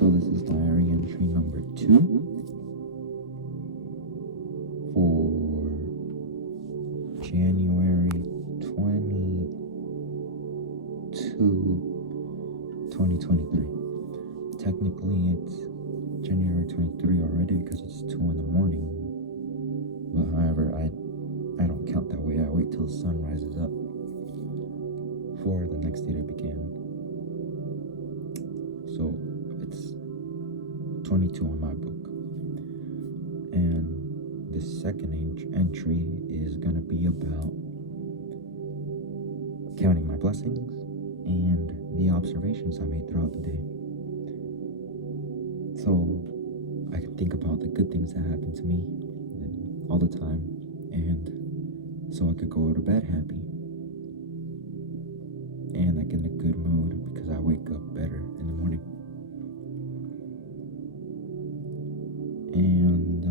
So this is diary entry number 2 for January 2023. Technically it's January 23 already because it's 2 in the morning. But however, I don't count that way. I wait till the sun rises up for the next day to begin. So it's 22 on my book. And the second entry is going to be about counting my blessings and the observations I made throughout the day. So I can think about the good things that happen to me all the time, and so I could go to bed happy and like in a good mood because I wake up better in the morning. And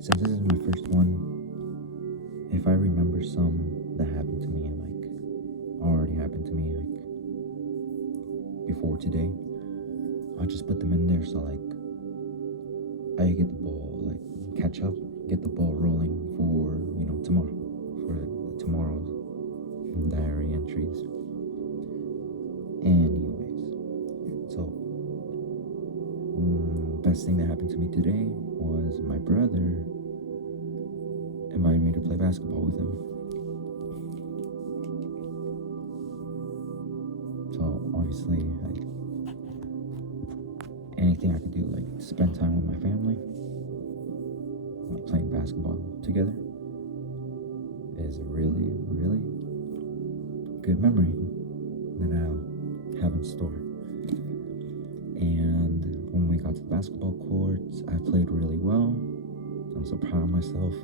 since this is my first one, if I remember some that happened to me, like already happened to me, like before today, I'll just put them in there so like I get the ball, like catch up, get the ball rolling for, tomorrow, for tomorrow's diary entries. Anyways, so best thing that happened to me today was my brother invited me to play basketball with him. So obviously, like anything I could do, like spend time with my family, like playing basketball together, is a really, really good memory that I'll have in store. And when we got to the basketball courts, I played really well. I'm so proud of myself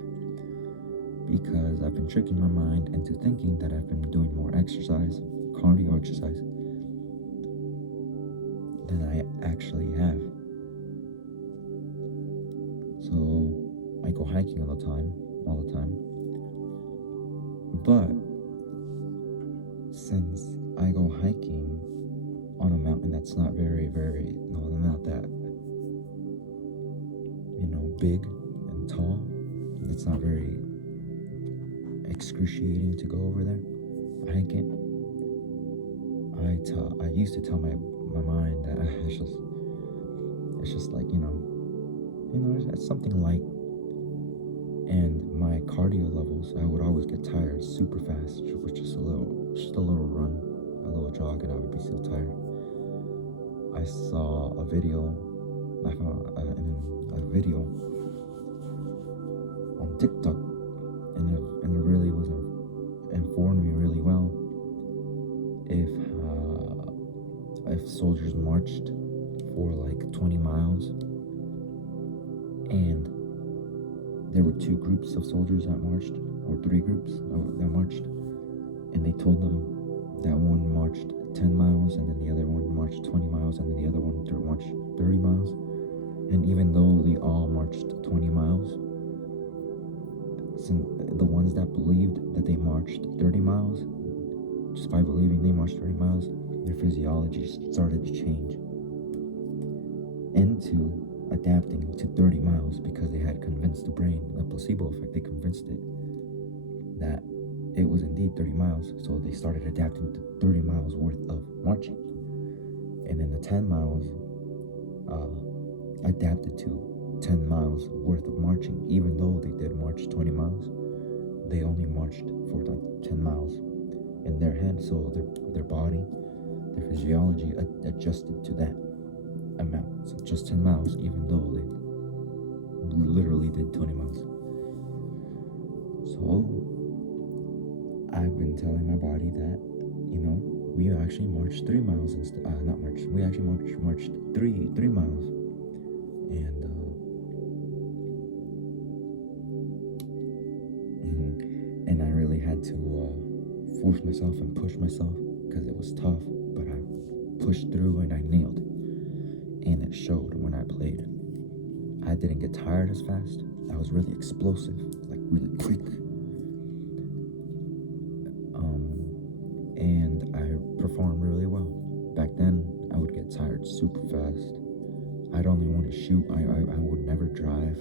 because I've been tricking my mind into thinking that I've been doing more exercise, cardio exercise, than I actually have. So I go hiking all the time. But since I go hiking on a mountain that's not not that, big and tall, it's not very excruciating to go over there, hike it. I used to tell my mind that it's just like, it's something light. And my cardio levels, I would always get tired super fast with just a little run, a little jog, and I would be so tired. I saw a video, I found a video on TikTok, and it really was informed me really well. If soldiers marched for like 20 miles, and there were 2 groups of soldiers that marched, or 3 groups that marched, and they told them that one marched 10 miles, and then the other one marched 20 miles, and then the other one marched 30 miles. And even though they all marched 20 miles, the ones that believed that they marched 30 miles, just by believing they marched 30 miles, their physiology started to change into adapting to 30 miles because they had convinced the brain, the placebo effect, they convinced it that it was indeed 30 miles. So they started adapting to 30 miles worth of marching. And then the 10 miles adapted to 10 miles worth of marching. Even though they did march 20 miles, they only marched for like 10 miles in their head. So their body, their physiology adjusted to that amount. So just 10 miles, even though they literally did 20 miles. So I've been telling my body that, we actually marched 3 miles instead. We actually marched 3 miles. And I really had to force myself and push myself because it was tough, but I pushed through and I nailed it. And it showed when I played. I didn't get tired as fast. I was really explosive, like really quick. And perform really well. Back then, I would get tired super fast. I'd only want to shoot. I would never drive.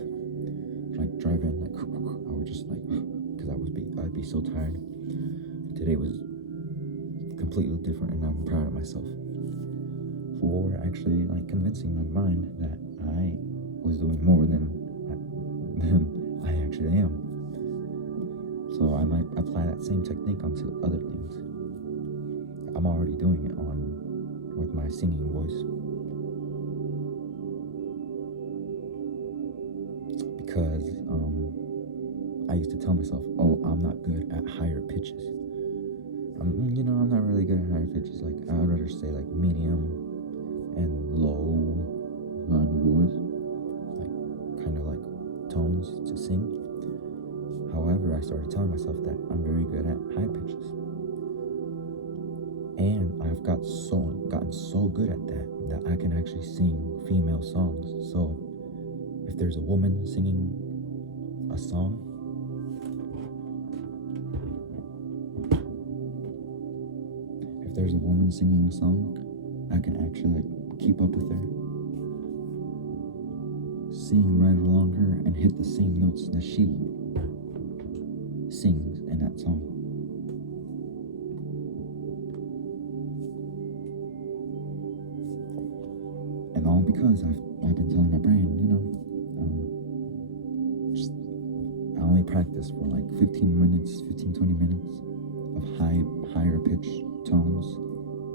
Like drive in, like I would just like, because I'd be so tired. Today was completely different, and I'm proud of myself for actually like convincing my mind that I was doing more than I actually am. So I might apply that same technique onto other things. I'm already doing it with my singing voice, because I used to tell myself, "Oh, I'm not good at higher pitches. I'm not really good at higher pitches. Like I'd rather say like medium and low voice, like kind of like tones to sing." However, I started telling myself that I'm very good at high pitches, and I've gotten so good at that I can actually sing female songs. So if there's a woman singing a song, I can actually like keep up with her, sing right along her, and hit the same notes that she sings in that song. And all because I've been telling my brain, I only practice for like 15 minutes, 20 minutes of higher pitch tones,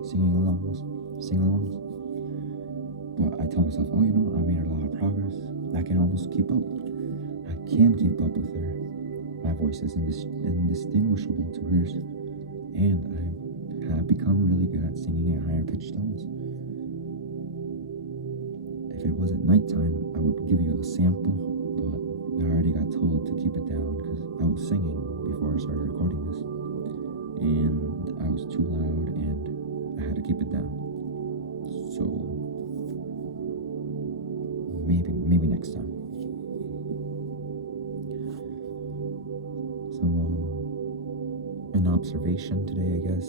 sing-alongs. But I tell myself, oh, I made a lot of progress. I can almost keep up. I can keep up with her. My voice is indistinguishable to hers, and I have become really good at singing at higher pitched tones. If it wasn't nighttime, I would give you a sample, but I already got told to keep it down because I was singing before I started recording this, and I was too loud, and I had to keep it down. So maybe next time. So an observation today, I guess.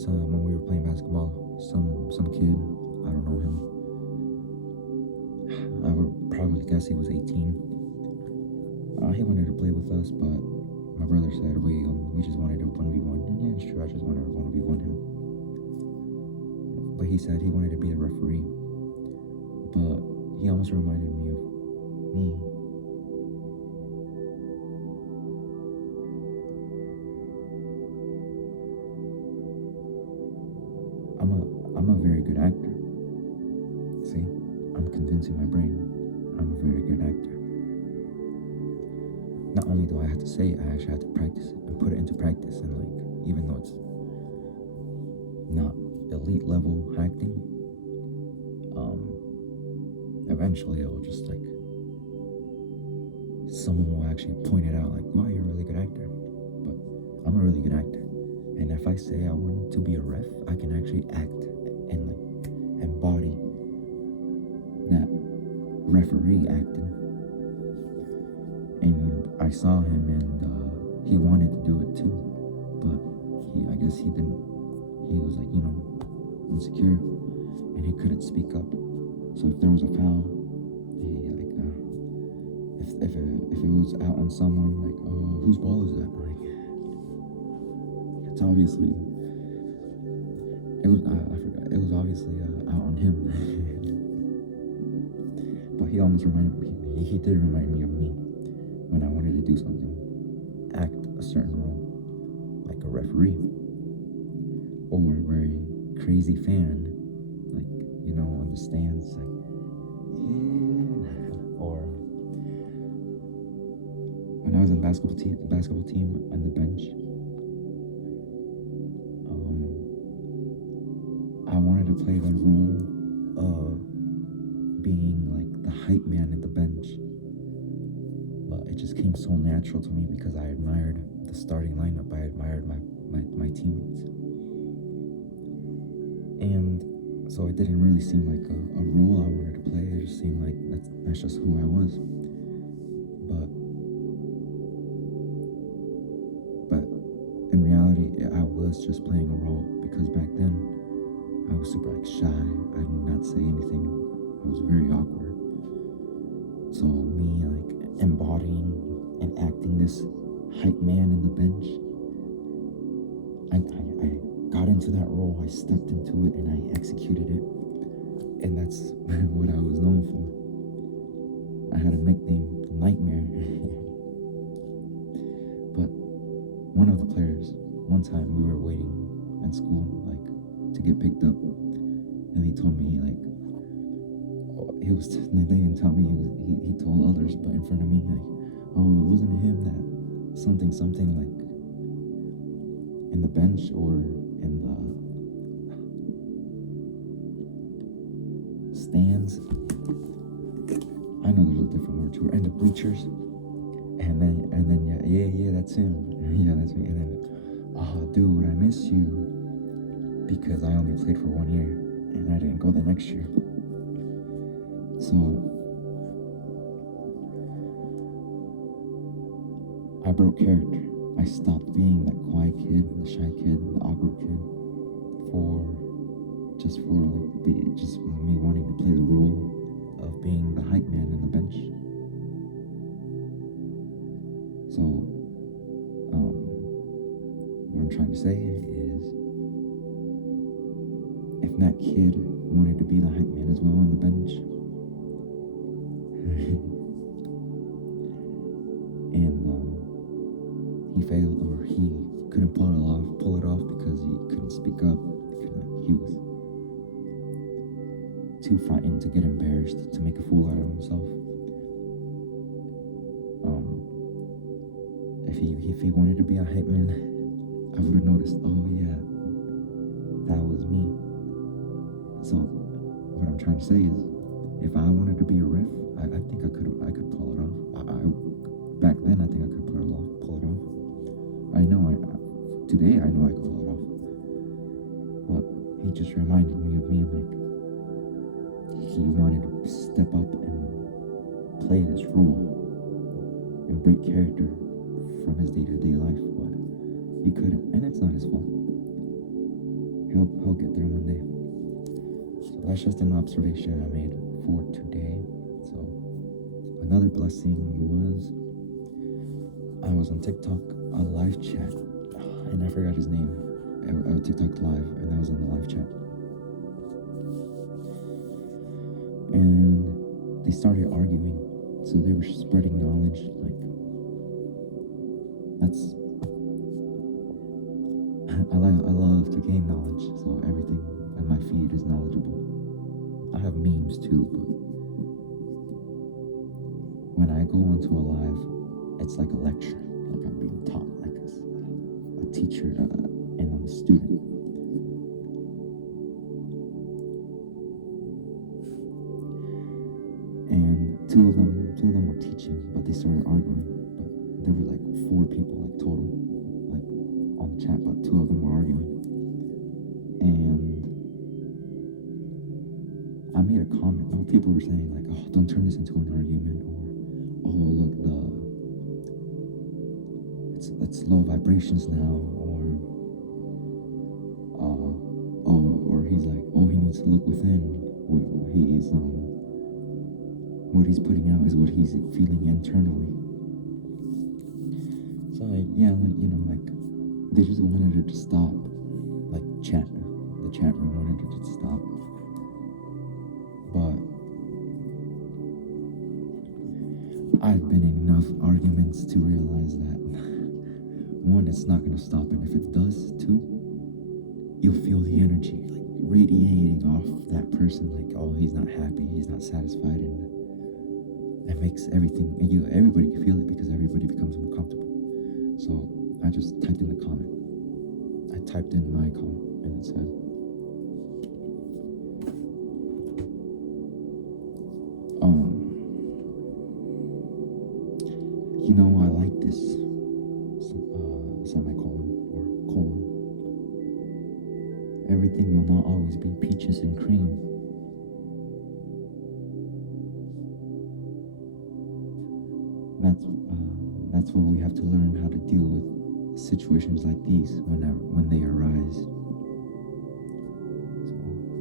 So when we were playing basketball, some kid, I don't know him, I would probably guess he was 18. He wanted to play with us, but my brother said we just wanted to 1v1. And yeah, it's true, I just wanted to 1v1 him. But he said he wanted to be a referee. But he almost reminded me of me. I'm a very good actor. See, I'm convincing my brain I'm a very good actor. Not only do I have to say it, I actually have to practice it and put it into practice. And like, even though it's not elite level acting, eventually it'll just like, someone will actually point it out like, wow, you're a really good actor. But I'm a really good actor. And if I say I want to be a ref, I can actually act and like embody that referee acting. And I saw him, and he wanted to do it too, but I guess he didn't. He was like, insecure, and he couldn't speak up. So if there was a foul, he like, if it was out on someone, like, oh, whose ball is that? Like, it's obviously, I forgot. It was obviously out on him. But he almost reminded me. He did remind me of me when I wanted to do something, act a certain role, like a referee, or a very crazy fan, like, on the stands, like, yeah. Or when I was in basketball team on the bench, I wanted to play the role of being like the hype man at the bench. But it just came so natural to me because I admired the starting lineup. I admired my teammates. And so it didn't really seem like a role I wanted to play. It just seemed like that's just who I was. But in reality, I was just playing a role because back like shy. I did not say anything. I was very awkward. So me like embodying and acting this hype man in the bench, I got into that role. I stepped into it and I executed it, and that's what I was known for. I had a nickname, Nightmare. But one of the players, one time we were waiting at school, like to get picked up, and he told me like they didn't tell me, he told others, but in front of me, like, oh, it wasn't him that something like in the bench or in the stands. I know there's a different word to it. And the bleachers. And then yeah, that's him. Yeah, that's me. And then, oh, dude, I miss you because I only played for 1 year and I didn't go the next year. So I broke character. I stopped being that quiet kid, the shy kid, the awkward kid, for me wanting to play the role of being the hype man in the bench. So, what I'm trying to say is, if that kid wanted to be the hype man as well on the bench, and he failed or he couldn't pull it off because he couldn't speak up. He was too frightened to get embarrassed, to make a fool out of himself. If he wanted to be a hype man, I would have noticed, oh yeah, that was me. So what I'm trying to say is, if I wanted to be a ref, I think I could pull it off. Back then I think I could pull it off. Today I know I could pull it off. But he just reminded me of me, like he wanted to step up and play this role and break character from his day-to-day life, but he couldn't, and it's not his fault. He'll get there one day. So that's just an observation I made for today. So another blessing was, I was on TikTok, a live chat, and I forgot his name. I TikTok live, and I was on the live chat, and they started arguing. So they were spreading knowledge, like that's I love to gain knowledge, so everything on my feed is knowledgeable. I have memes too, but when I go onto a live, it's like a lecture, like I'm being taught, like a teacher, and I'm a student. And two of them were teaching, but they started arguing. But there were like 4 people, like total, like on the chat, but 2 of them were arguing. And I made a comment. Oh, people were saying like, oh, don't turn this into an argument, or oh, look, it's low vibrations now, or he's like, oh, he needs to look within. What he's putting out is what he's feeling internally. So yeah, like they just wanted it to stop, like the chat room wanted it to stop. But I've been in enough arguments to realize that one, it's not going to stop, and if it does too, you'll feel the energy like radiating off that person, like, oh, he's not happy, he's not satisfied, and it makes everything, and everybody can feel it because everybody becomes more comfortable. So I just typed in the comment. I typed in my comment, and it said, I like this semicolon or colon. Everything will not always be peaches and cream. That's where we have to learn how to deal with situations like these when they arise.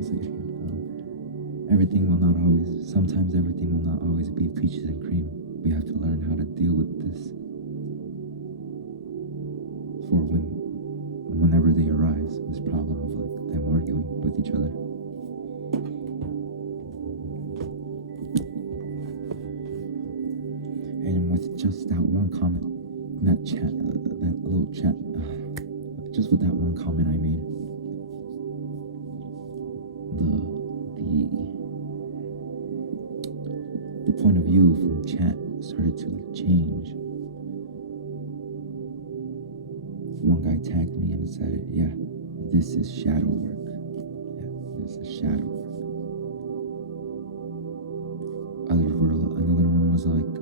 So, Sometimes everything will not always be peaches and cream. We have to learn how to deal with this for whenever they arise, this problem of like them arguing with each other. And with just that one comment, that chat, that little chat, just with that one comment I made, the point of view from chat started to like change. One guy tagged me and said, "Yeah, this is shadow work. Yeah, this is shadow work." Another one was like,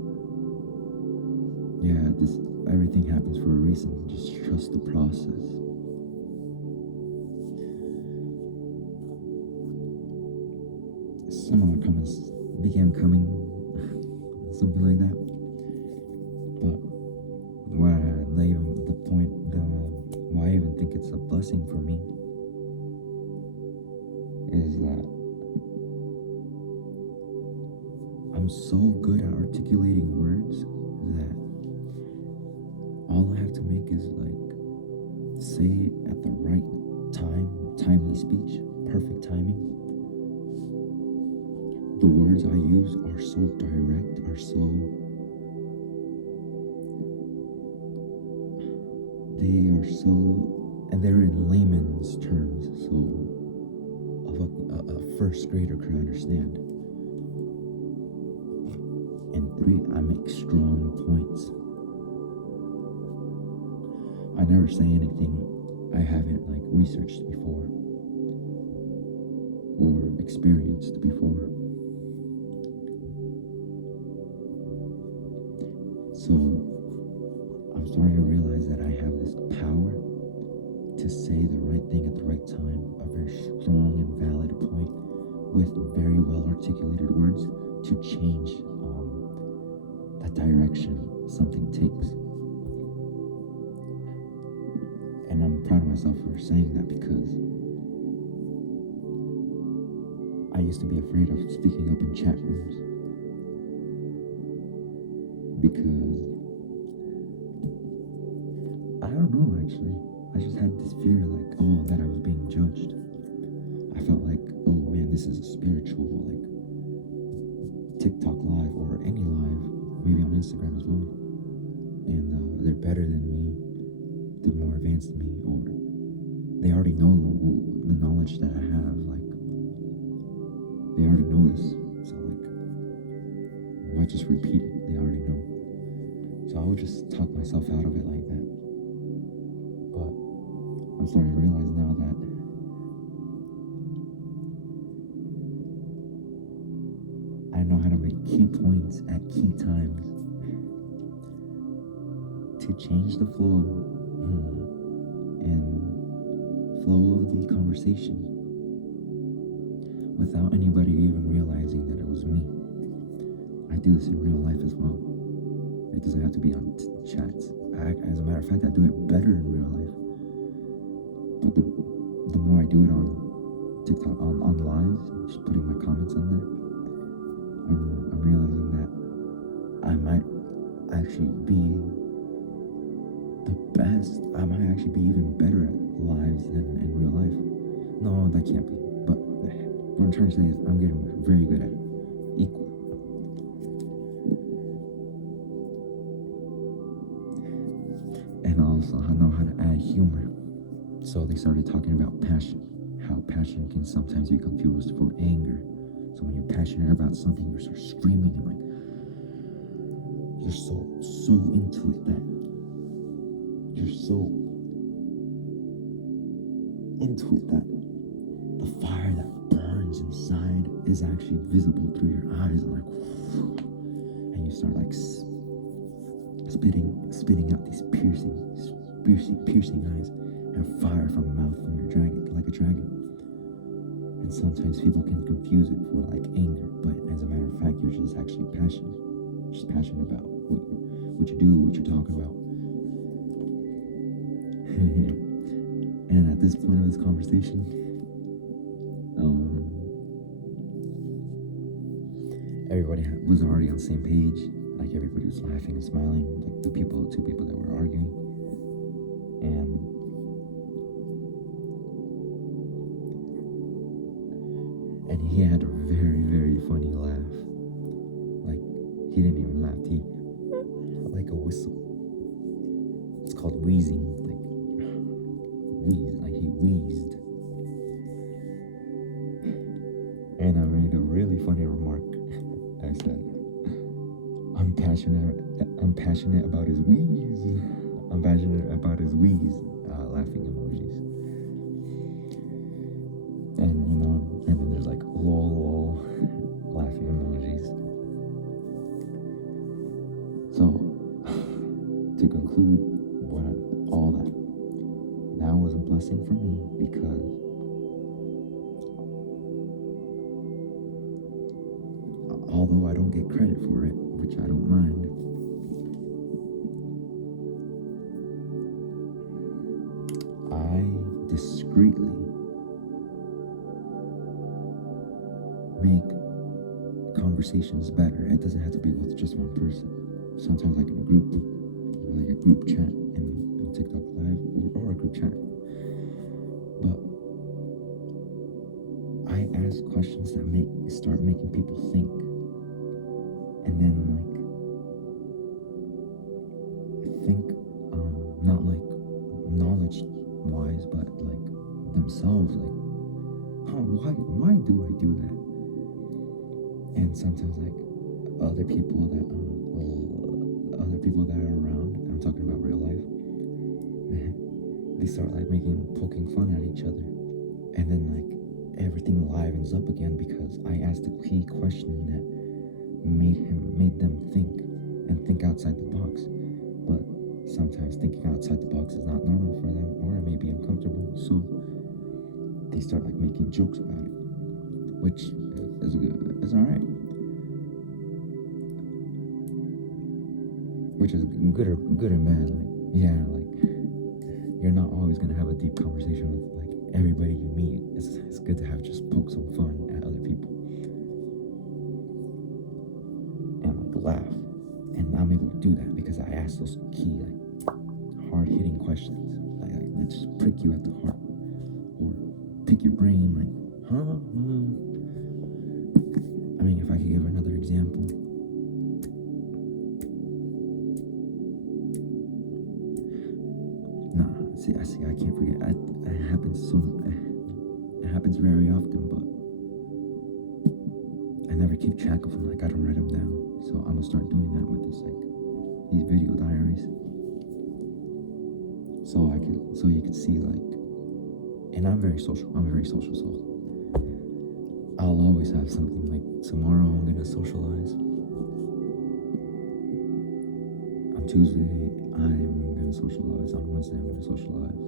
"Yeah, everything happens for a reason. Just trust the process." Similar comments began coming, something like that. But why I even think it's a blessing for me is that I'm so good at articulating words that all I have to make is like say it at the right time, timely speech, perfect timing. The words I use are so direct, and they're in layman's terms, so a first grader could understand. And 3, I make strong points. I never say anything I haven't like researched before or experienced before. So I'm starting to realize that I have this power to say the right thing at the right time, a very strong and valid point with very well articulated words to change the direction something takes. And I'm proud of myself for saying that, because I used to be afraid of speaking up in chat rooms because I don't know, actually. I just had this fear, like, that I was being judged. I felt like, oh man, this is a spiritual, like, TikTok live or any live, maybe on Instagram as well. And they're better than me, they're more advanced than me, or they already know the knowledge that I have, like, they already know this. So, like, why just repeat it? They already know. So I would just talk myself out of it like that. But I'm starting to realize now that I know how to make key points at key times to change the flow and flow of the conversation without anybody even realizing that it was me. I do this in real life as well. It doesn't have to be on chats. As a matter of fact, I do it better in real life. But the more I do it on TikTok, on lives, just putting my comments on there, I'm realizing that I might actually be the best. I might actually be even better at lives than in real life. No, that can't be. But what I'm trying to say is I'm getting very good at it. Equal. And also I know how to add humor. So they started talking about passion, how passion can sometimes be confused for anger. So when you're passionate about something, you start screaming and like you're so into it that you're so into it that the fire that burns inside is actually visible through your eyes, and like, and you start like spitting out these piercing eyes and fire from a mouth from your dragon, like a dragon. And sometimes people can confuse it for like anger, but as a matter of fact, you're just actually passionate. Just passionate about what you do, what you're talking about. And at this point of this conversation, everybody was already on the same page. Like everybody was laughing and smiling. Like the two people that were arguing, and he had a very, very funny laugh. Like he didn't even laugh. He like a whistle. It's called wheezing. Like wheeze. Like he wheezed. And I made a really funny remark. I said, I'm passionate about his wheeze. I'm passionate about his wheeze. Laughing emojis. And then there's like lol, laughing emojis. So, to conclude, all that was a blessing for me because although I don't get credit for it, which I don't mind, I discreetly make conversations better. It doesn't have to be with just one person. Sometimes like in a group, like a group chat in TikTok Live or a group chat. But I ask questions that start making people think. And then think not like knowledge wise, but like themselves, like why do I do that? And sometimes like other people that are around, I'm talking about real life, they start like poking fun at each other, and then like everything livens up again because I asked a key question that made them think outside the box. But sometimes thinking outside the box is not normal for them, or it may be uncomfortable, so they start like making jokes about it, which is all right, which is good and bad. Like, yeah, like you're not always gonna have a deep conversation with like everybody you meet. It's good to have just poke some fun at other people and like laugh. And I'm able to do that because I ask those key like hard-hitting questions, like that just prick you at the heart or pick your brain. Like, huh? I mean, if I could give another example. I can't forget. It happens very often, but I never keep track of them. Like I don't write them down, so I'm gonna start doing that with these video diaries. So you could see like, and I'm very social. I'm a very social soul. I'll always have something like tomorrow I'm gonna socialize. On Tuesday I'm gonna socialize. On Wednesday I'm gonna socialize.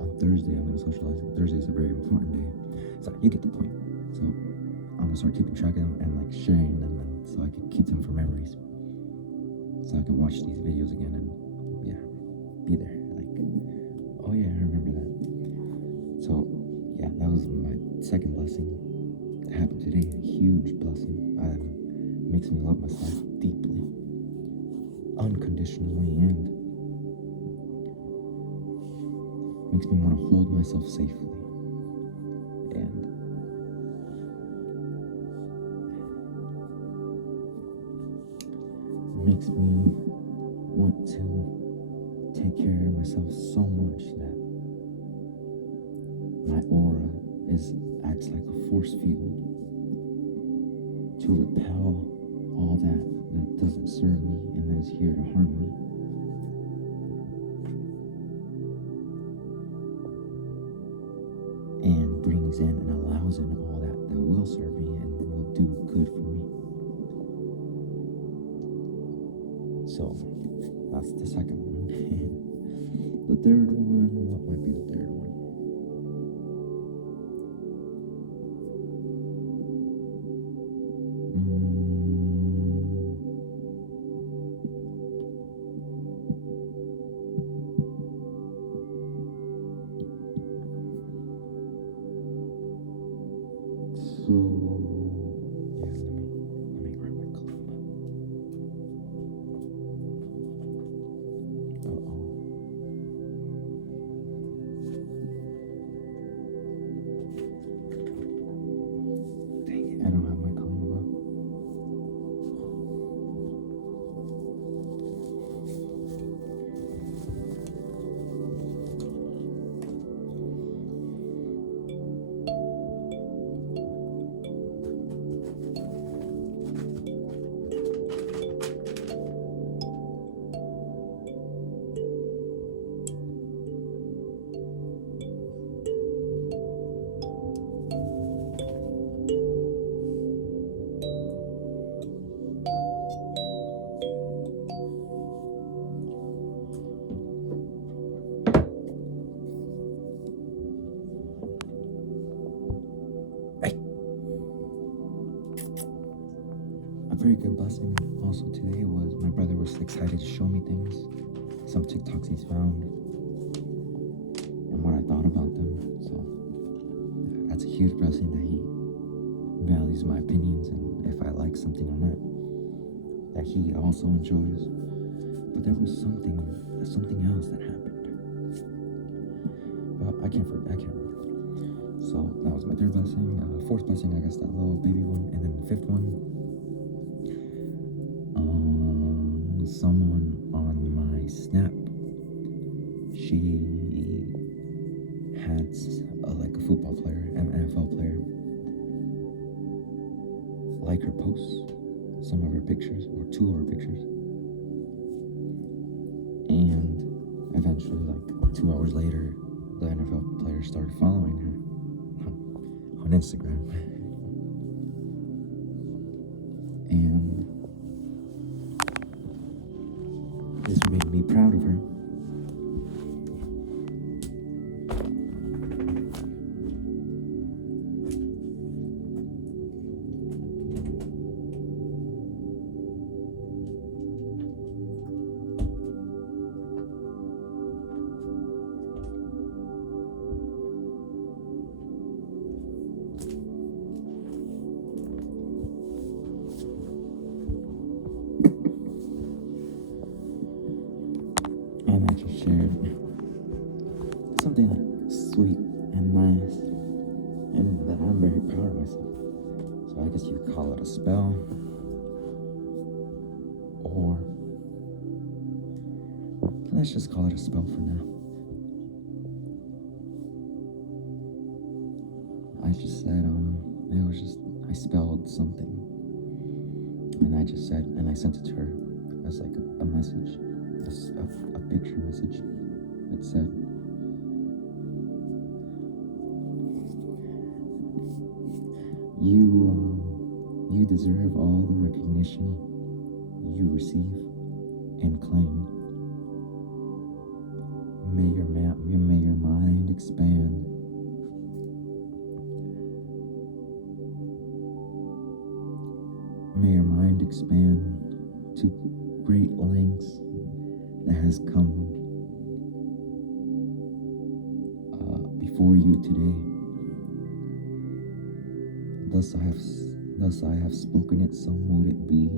On Thursday I'm gonna socialize. Thursday's a very important day. So you get the point. So I'm gonna start keeping track of them and like sharing them, and so I can keep them for memories. So I can watch these videos again and be there. Like, oh yeah, I remember that. So yeah, that was my second blessing. It happened today. A huge blessing. Makes me love myself deeply, unconditionally, and makes me want to hold myself safely. And makes me want to take care of myself so much that my aura acts like a force field to repel all that doesn't serve me and that is here to harm me. And brings in and allows in all that will serve me and will do good for me. So that's the second one. The third one, what might be the third one? So, yeah, very good blessing also today was my brother was excited to show me things, some TikToks he's found, and what I thought about them. So that's a huge blessing that he values my opinions and if I like something or not, that he also enjoys. But there was something else that happened. But I can't remember. So that was my third blessing. Fourth blessing, I guess, that little baby one. And then the fifth one, someone on my Snap, she had like a football player, an NFL player, like her posts, some of her pictures, or two of her pictures. And eventually, like 2 hours later, the NFL player started following her on Instagram. And this made me proud of her. And I just shared something like sweet and nice, and that I'm very proud of myself. So I guess you could call it a spell, or let's just call it a spell for now. I just said, it was just, I spelled something, and I just said, and I sent it to her as like a message, a picture message. It said, you deserve all the recognition you receive and claim. May your mind expand. May your mind expand to great lengths that has come before you today. Thus I have spoken it, so mote it be.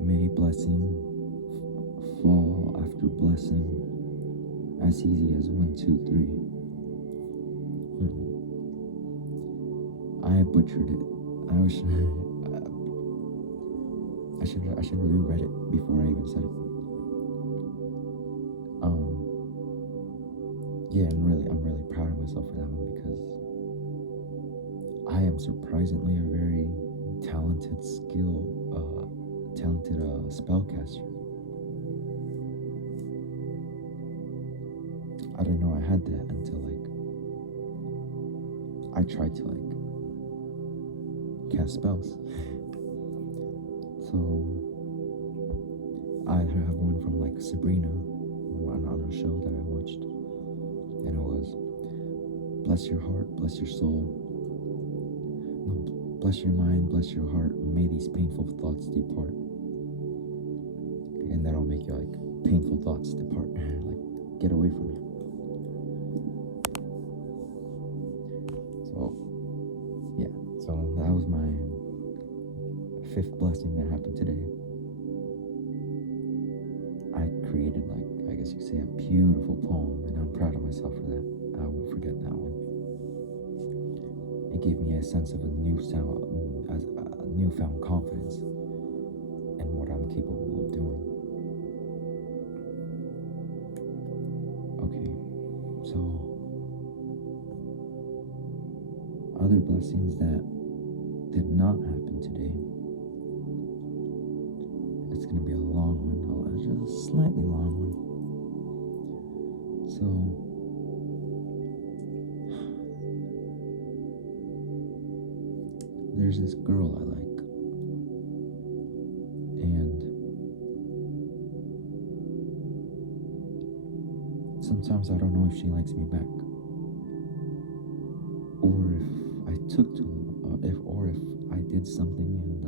May blessing fall after blessing, as easy as 1, 2, 3. I butchered it. I should have reread it before I even said it. Yeah, I'm really proud of myself for that one, because I am surprisingly a very talented spellcaster. I didn't know I had that until I tried to cast spells. So I have one from Sabrina on a show that I watched, and it was bless your heart, bless your soul. No, bless your mind, bless your heart. May these painful thoughts depart. And that'll make your painful thoughts depart. Get away from you. So yeah, so that was my 5th blessing that happened today. I created I guess you could say a beautiful poem, and I'm proud of myself for that. I won't forget that one. It gave me a sense of a newfound confidence in what I'm capable of doing. Okay, so other blessings that did not happen today. It's going to be a long one, just a slightly long one. So, there's this girl I like, and sometimes I don't know if she likes me back, or if I took too if I did something and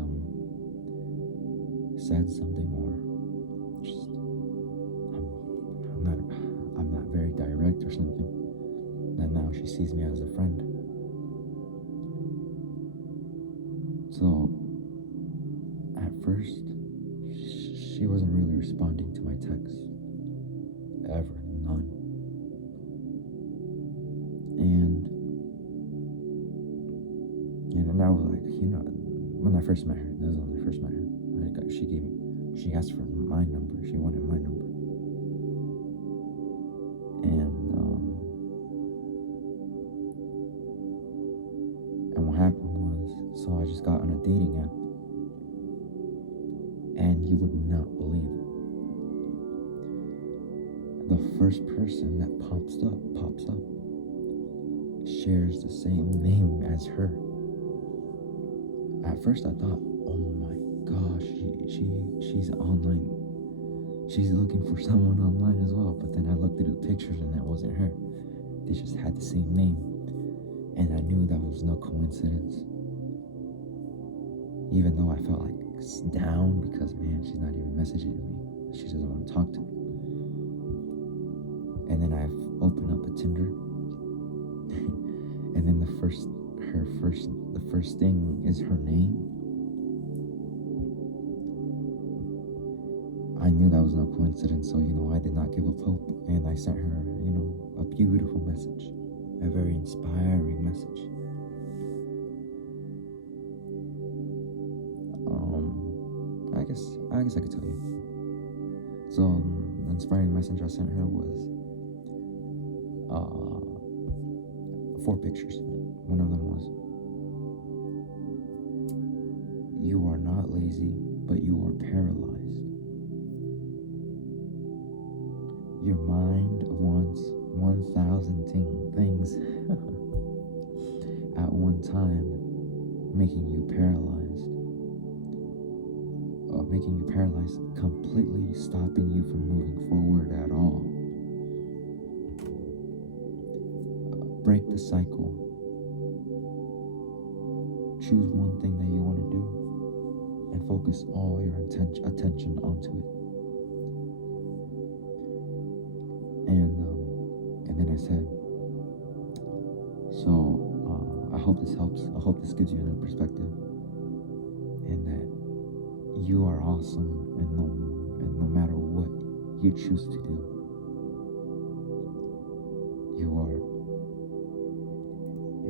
said something, or just I'm not very direct or something, then now she sees me as a friend. So at first, she wasn't really responding to my texts ever, none. And I was like, when I first met her, that was when I first met her. She asked for my number. She wanted my number. And what happened was, so I just got on a dating app, and you would not believe it. The first person that pops up, shares the same name as her. At first I thought, oh my gosh, she's online. She's looking for someone online as well. But then I looked at the pictures and that wasn't her. They just had the same name. And I knew that was no coincidence. Even though I felt like down because, man, she's not even messaging me. She doesn't want to talk to me. And then I opened up a Tinder. And then the first thing is her name. I knew that was no coincidence, so I did not give up hope, and I sent her, a beautiful message, a very inspiring message. I guess I could tell you. So the inspiring message I sent her was 4 pictures. One of them was, "You are not lazy, but you are paralyzed. Your mind wants 1,000 things at one time, making you paralyzed, completely stopping you from moving forward at all. Break the cycle. Choose one thing that you want to do and focus all your attention onto it." And then I said, so I hope this helps. I hope this gives you a new perspective, and that you are awesome, and no matter what you choose to do, you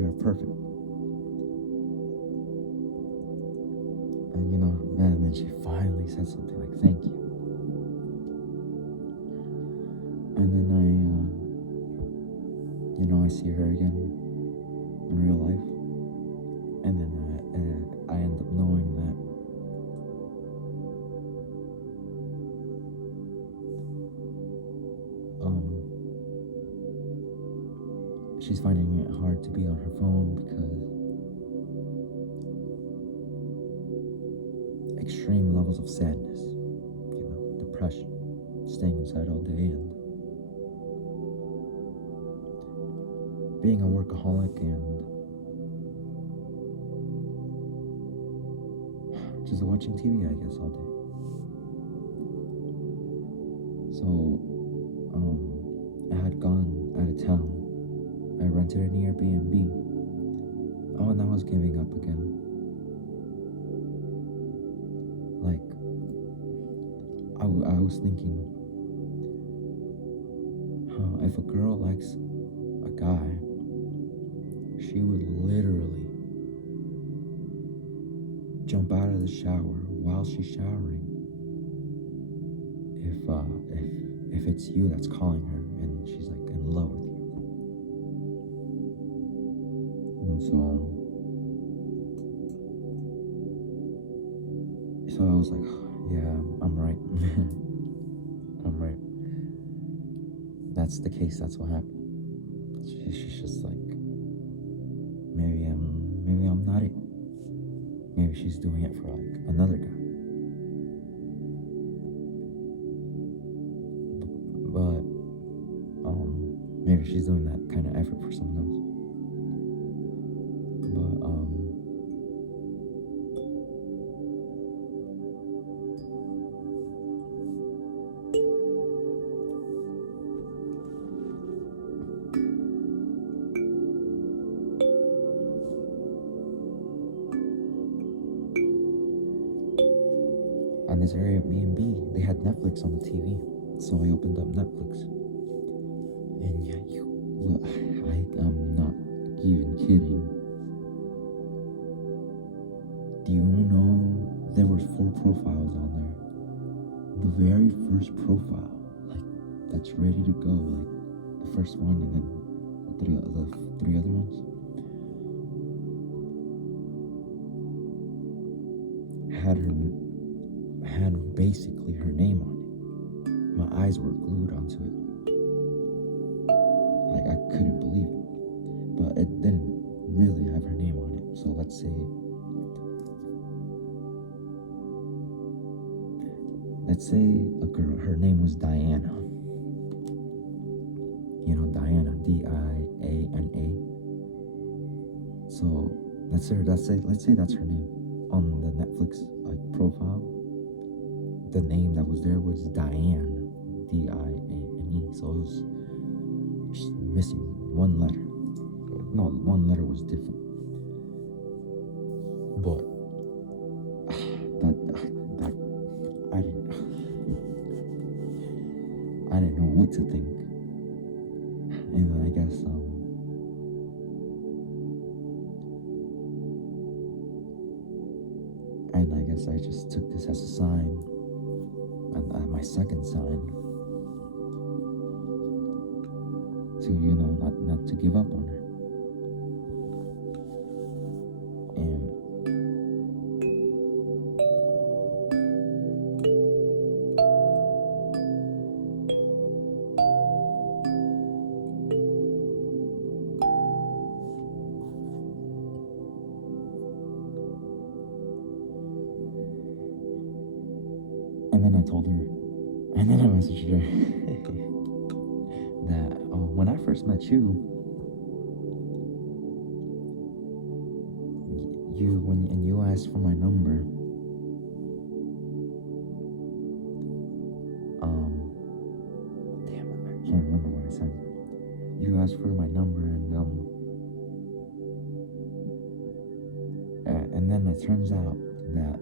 are perfect. And then she finally said something like, "Thank you." And then I see her again in real life, and then I end up knowing that she's finding it hard to be on her phone because extreme levels of sadness, depression, staying inside all day, and being a workaholic, and just watching TV, I guess, all day. So, I had gone out of town. I rented an Airbnb. Oh, and I was giving up again. Like, I was thinking, if a girl likes a guy, she would literally jump out of the shower while she's showering if it's you that's calling her and she's like in love with you. And so I was like, yeah, I'm right. I'm right. That's the case. That's what happened. She's just like, maybe I'm not it. Maybe she's doing it for like another guy. But maybe she's doing that kind of effort for someone else. But this Airbnb, they had Netflix on the TV. So I opened up Netflix. And yeah, well, I am not even kidding. Do you know there were 4 profiles on there? The very first profile, like that's ready to go, like the first one, and then the three other ones had basically her name on it. My eyes were glued onto it. Like I couldn't believe it. But it didn't really have her name on it. So let's say a girl, her name was Diana. You know, Diana, Diana. So let's say that's her name on the Netflix like profile. The name that was there was Diane, Diane. So it was just missing one letter. No, one letter was different. But that I didn't know what to think. And then I guess I just took this as a sign, and my second sign to not to give up on her. And then I told her, and then I messaged her that when I first met you, when you asked for my number, damn, I can't remember what I said. You asked for my number, and then it turns out that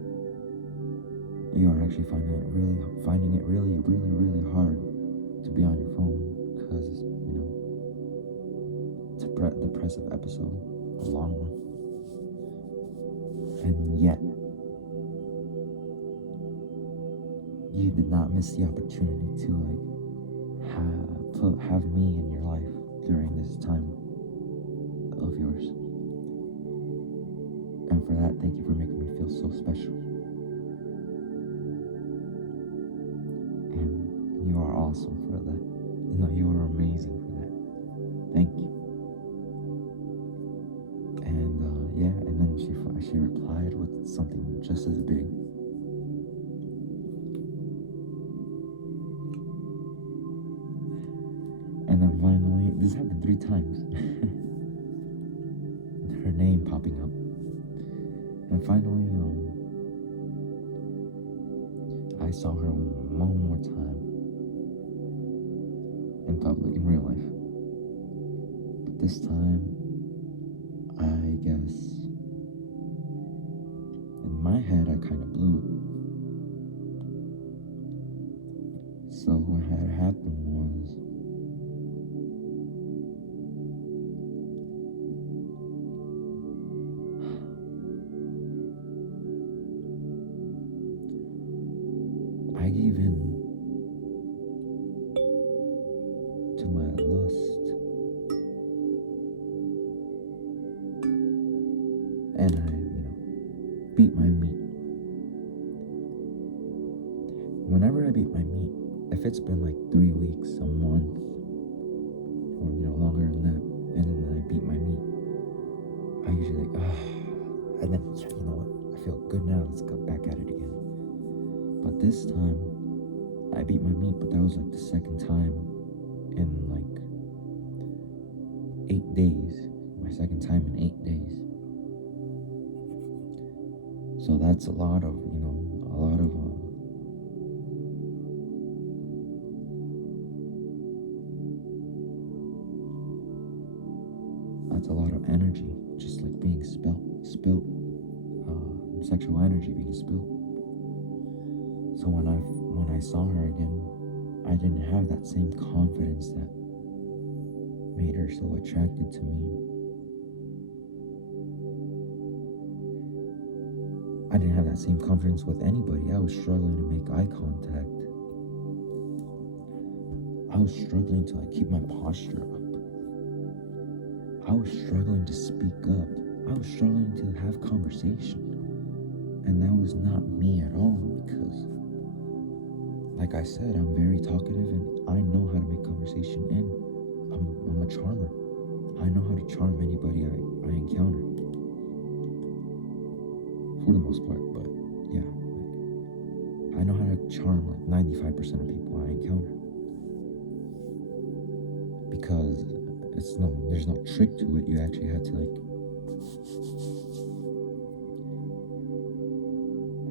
you are actually finding it really hard to be on your phone because it's a depressive episode, a long one, and yet you did not miss the opportunity to have me in your life during this time of yours. And for that, thank you for making me feel so special. And you are awesome for that. You are amazing for that. Thank you. And and then she replied with something just as big. And then finally, this happened 3 times. Her name popping up. And finally, I saw her one more time in public, in real life. But this time, I guess, in my head, I kind of blew it. So what had happened was, I gave in to my lust, and I, beat my meat. Whenever I beat my meat, if it's been like 3 weeks, a month, or longer than that, and then I beat my meat, I usually and then you know what? I feel good now. Let's go back at it again. But this time, I beat my meat, but that was like the second time in like 8 days. My second time in 8 days. So that's a lot of, that's a lot of energy, just like being spilt, sexual energy being spilled. So when I saw her again, I didn't have that same confidence that made her so attracted to me. I didn't have that same confidence with anybody. I was struggling to make eye contact. I was struggling to keep my posture up. I was struggling to speak up. I was struggling to have conversation. And that was not me at all, because like I said, I'm very talkative and I know how to make conversation, and I'm a charmer. I know how to charm anybody I encounter. For the most part, but yeah. I know how to charm 95% of people I encounter. Because there's no trick to it. You actually have to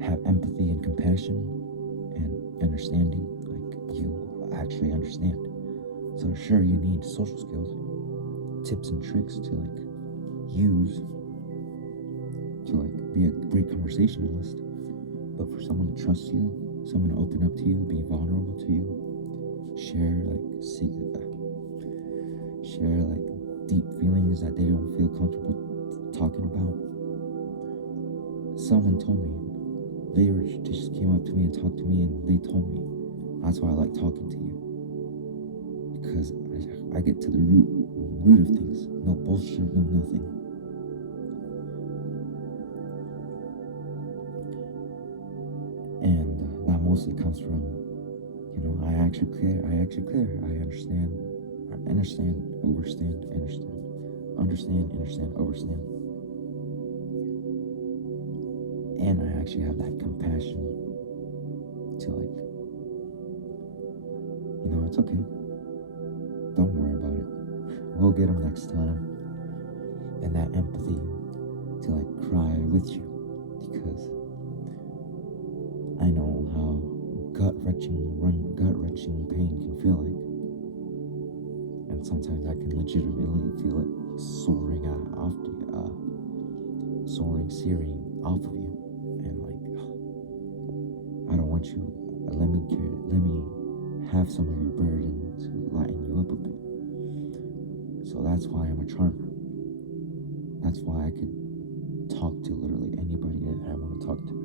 have empathy and compassion and understanding. You actually understand. So sure, you need social skills, tips and tricks to use to be a great conversationalist. But for someone to trust you, someone to open up to you, be vulnerable to you, share deep feelings that they don't feel comfortable talking about. Someone told me, they just came up to me and talked to me, and they told me, that's why I like talking to you, because I get to the root of things. No bullshit, no nothing. And that mostly comes from, I actually care. I understand, overstand. And I actually have that compassion to it's okay. Don't worry about it. We'll get them next time. And that empathy to cry with you, because I know how gut-wrenching pain can feel like. And sometimes I can legitimately feel it searing off of you. And I don't want you, let me have some of your burden to lighten you up a bit. So that's why I'm a charmer. That's why I could talk to literally anybody that I want to talk to.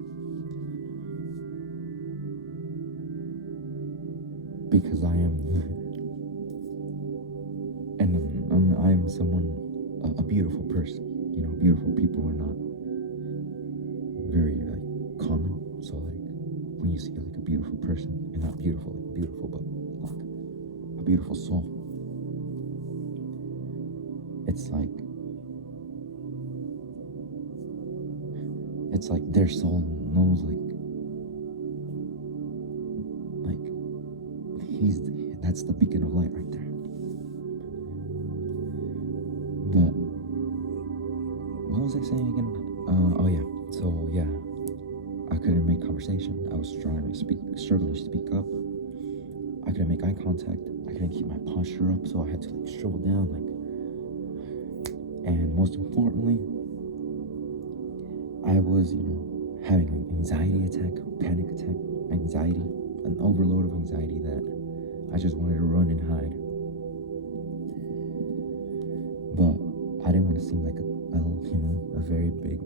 Because I am, and I am someone, a beautiful person. Beautiful people are not very common. So when you see a beautiful person, and not beautiful, but a beautiful soul, it's their soul knows that's the beacon of light right there. But what was I saying again? I couldn't make conversation. I was struggling to speak up. I couldn't make eye contact. I couldn't keep my posture up, so I had to shrivel down, and most importantly, I was, having an anxiety attack, panic attack, an overload of anxiety that I just wanted to run and hide. But I didn't want to seem like a very big,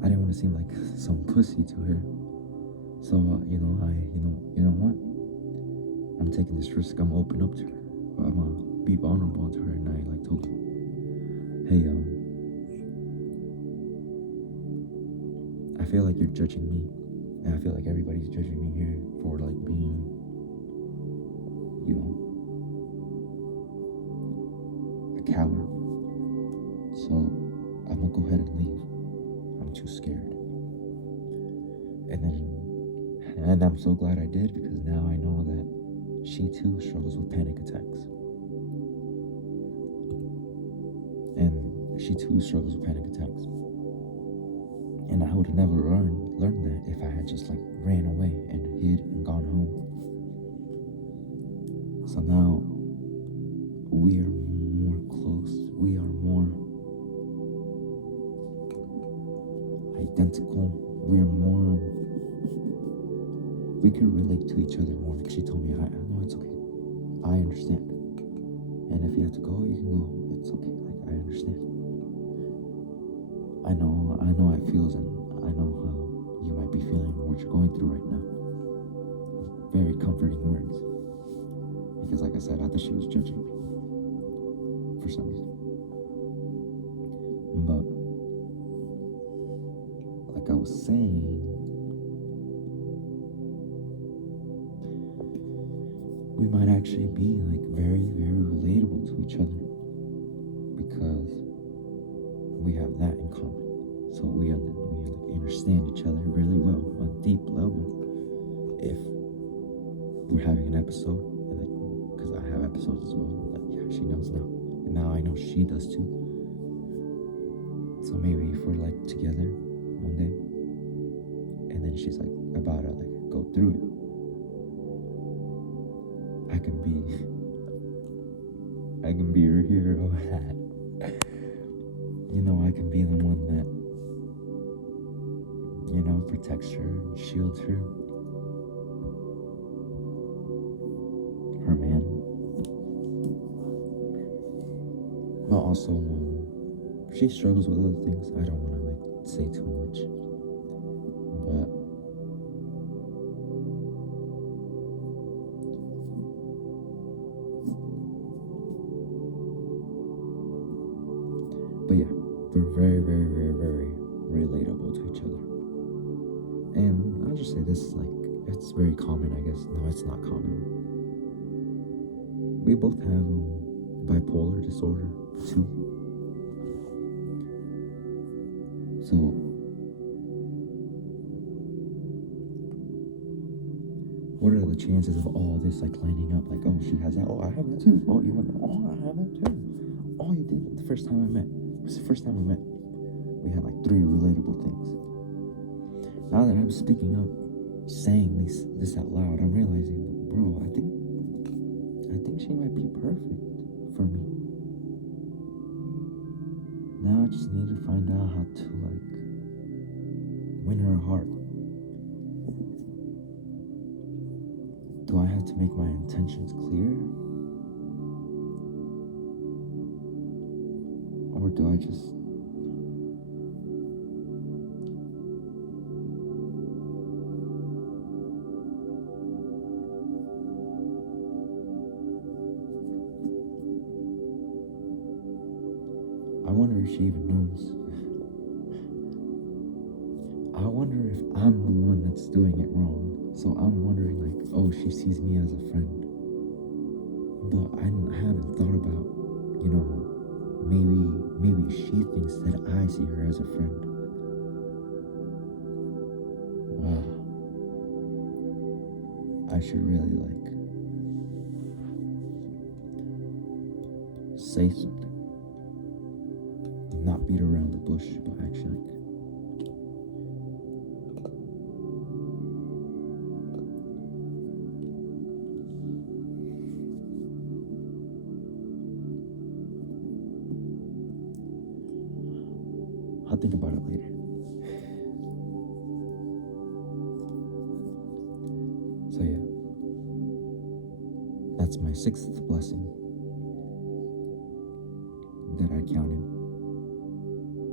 I didn't want to seem like some pussy to her. So, you know what? I'm taking this risk. I'm gonna open up to her. I'm gonna be vulnerable to her. And I told her, hey, I feel like you're judging me. And I feel like everybody's judging me here for being, a coward. So I'm gonna go ahead and leave. I'm too scared. And I'm so glad I did, because now I know that she too struggles with panic attacks. And I would have never learned that if I had just ran away and hid and gone home. So now we are more close. We are more identical. We're more we can relate to each other more. Like she told me, I know it's okay. I understand. And if you have to go, you can go. It's okay. Like I understand. I know how it feels, and I know how you might be feeling what you're going through right now. Very comforting words. Because like I said, I thought she was judging me for some reason. But like I was saying, we might actually be like very, very relatable to each other because we have that in common. So we understand each other really well on a deep level. If we're having an episode, like, because I have episodes as well, like, yeah, she knows now, and now I know she does too. So maybe if we're like together one day, and then she's like about to like go through it, I can be her hero. I can be the one that, protects her and shields her. Her man. But also, she struggles with other things. I don't want to like say too much. But yeah, we're very, very, very, very relatable to each other. And I'll just say this, like, it's very common, I guess. No, it's not common. We both have bipolar disorder too. So what are the chances of all this like lining up? Like, oh, she has that. Oh, I have that too. Oh, you have that. Oh, I have that too. Oh, you did it the first time I met. It was the first time we met. We had like 3 relatable things. Now that I'm speaking up, saying this out loud, I'm realizing, bro, I think she might be perfect for me. Now I just need to find out how to like win her heart. Do I have to make my intentions clear? Or do I just I wonder if she even knows. I wonder if I'm the one that's doing it wrong. So I'm wondering like, oh, she sees me as a friend. But I haven't thought about, maybe she thinks that I see her as a friend. Wow. I should really like say something. Not beat around the bush, but actually I'll think about it later. So yeah, that's my 6th blessing that I counted,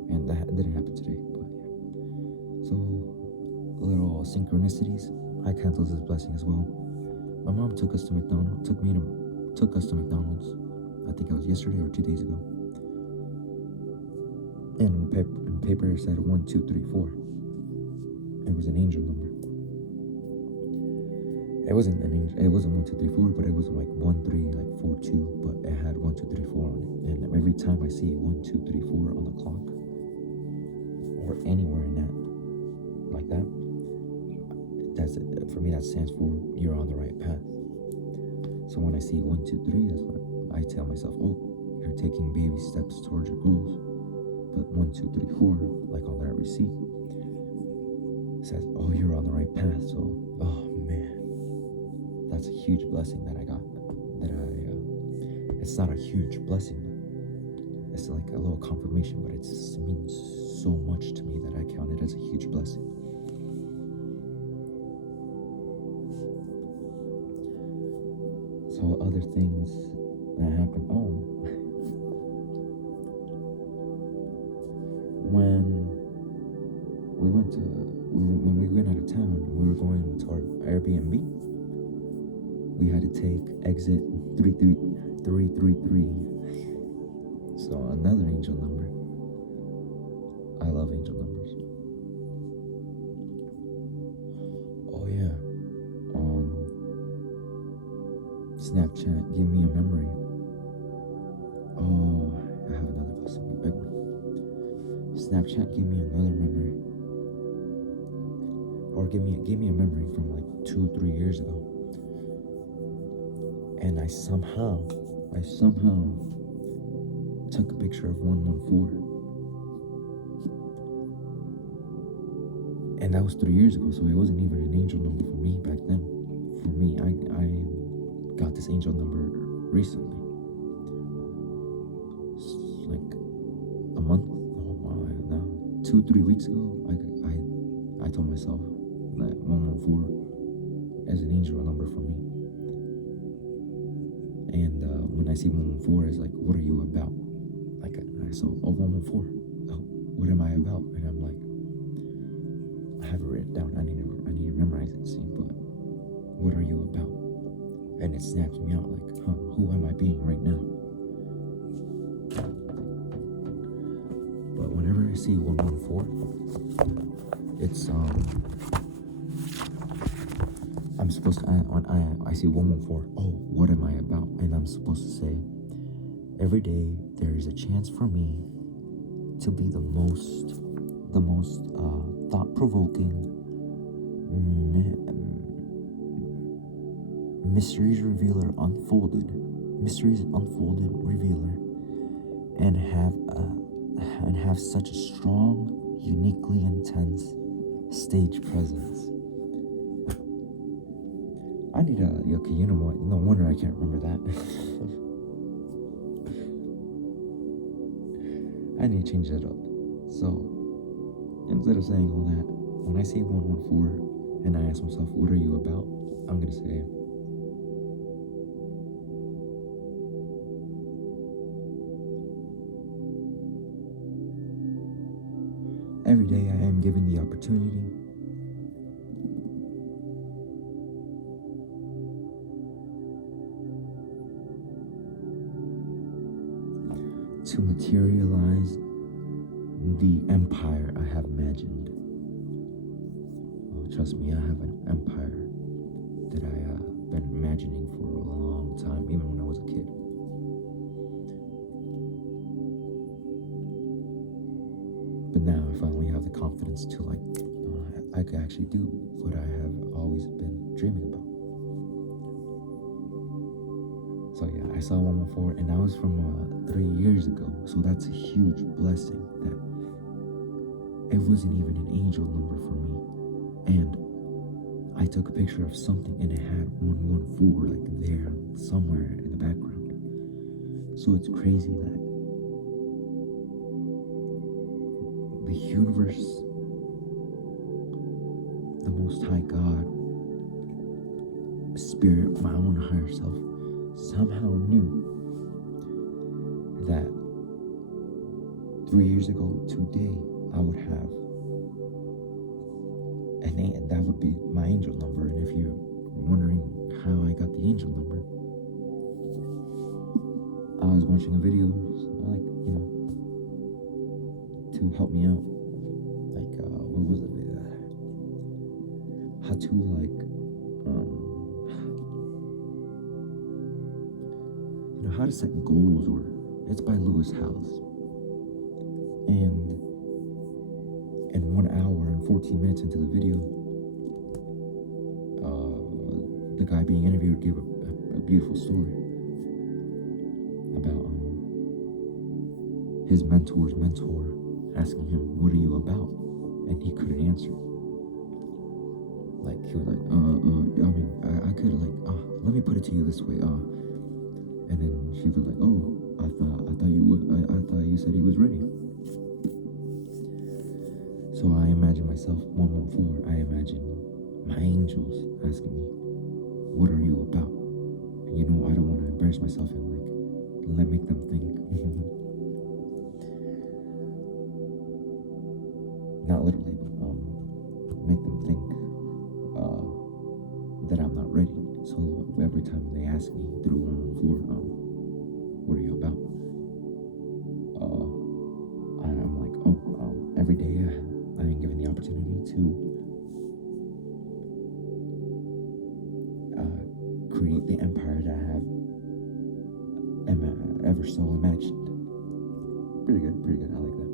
and that didn't happen today, but yeah. So little synchronicities. I count those as blessing as well. My mom took us to McDonald's. Took us to McDonald's. I think it was yesterday or 2 days ago. And paper said 1, 2, 3, 4. It was an angel number. It wasn't 1, 2, 3, 4, but it was like 1, 3, like 4, 2, but it had 1, 2, 3, 4 on it. And every time I see 1, 2, 3, 4 on the clock, or anywhere in that, like that, for me that stands for you're on the right path. So when I see 1, 2, 3, that's what I tell myself, oh, you're taking baby steps towards your goals. But 1, 2, 3, 4, like on that receipt, says, oh, you're on the right path. So, oh man, that's a huge blessing that I got. It's not a huge blessing, but it's like a little confirmation, but it means so much to me that I count it as a huge blessing. So other things that happened. Oh, when when we went out of town, we were going to our Airbnb. We had to take exit 333. So another angel number. I love angel numbers. Oh yeah. Snapchat, give me a memory. Oh, I have another blessing, a big one. Snapchat, give me another memory. Or give me a memory from like 2-3 years ago. And I somehow took a picture of 114. And that was 3 years ago, so it wasn't even an angel number for me back then. For me, I got this angel number recently. It's like a month, now 2-3 weeks ago. I told myself that 114 is an angel number for me. And when I see 114, it's like, what are you about? Like I saw 114. Oh, what am I about? And I'm like, I have it written down. I need to memorize it. See, but what are you about? And it snaps me out like, who am I being right now? But whenever I see 114, it's I'm supposed to I see 114. Oh, what am I about? And I'm supposed to say, every day there is a chance for me to be the most thought-provoking, mysteries unfolded revealer, and have such a strong, uniquely intense stage presence. I need okay, you know what? No wonder I can't remember that. I need to change that up. So, instead of saying all that, when I see 114 and I ask myself, what are you about? I'm going to say, every day I am given the opportunity to materialize the empire I have imagined. Oh, trust me, I have an empire that I been imagining for a long time, even when I was a kid. But now I finally have the confidence to I could actually do what I have always been dreaming about. So yeah, I saw 114, and that was from 3 years ago. So that's a huge blessing that it wasn't even an angel number for me. And I took a picture of something and it had 114 like there somewhere in the background. So it's crazy that the universe, the Most High God, Spirit, my own higher self, somehow knew that 3 years ago today I would have and that would be my angel number. And if you're wondering how I got the angel number, I was watching a video to help me out, what was it, how to how to set goals, or it's by Lewis House. And in 1 hour and 14 minutes into the video, the guy being interviewed gave a beautiful story about his mentor's mentor asking him, what are you about? And he couldn't answer. Like, he was like, I could, let me put it to you this way, and then she was like, oh, I thought you would, I thought you said he was ready. So I imagine myself, 114, I imagine my angels asking me, what are you about? I don't want to embarrass myself and make them think. Not literally, but make them think uh, that I'm not ready. So every time they ask me through 114, what are you about? I'm like, every day I am given the opportunity to create the empire that I have ever so imagined. Pretty good, pretty good. I like that.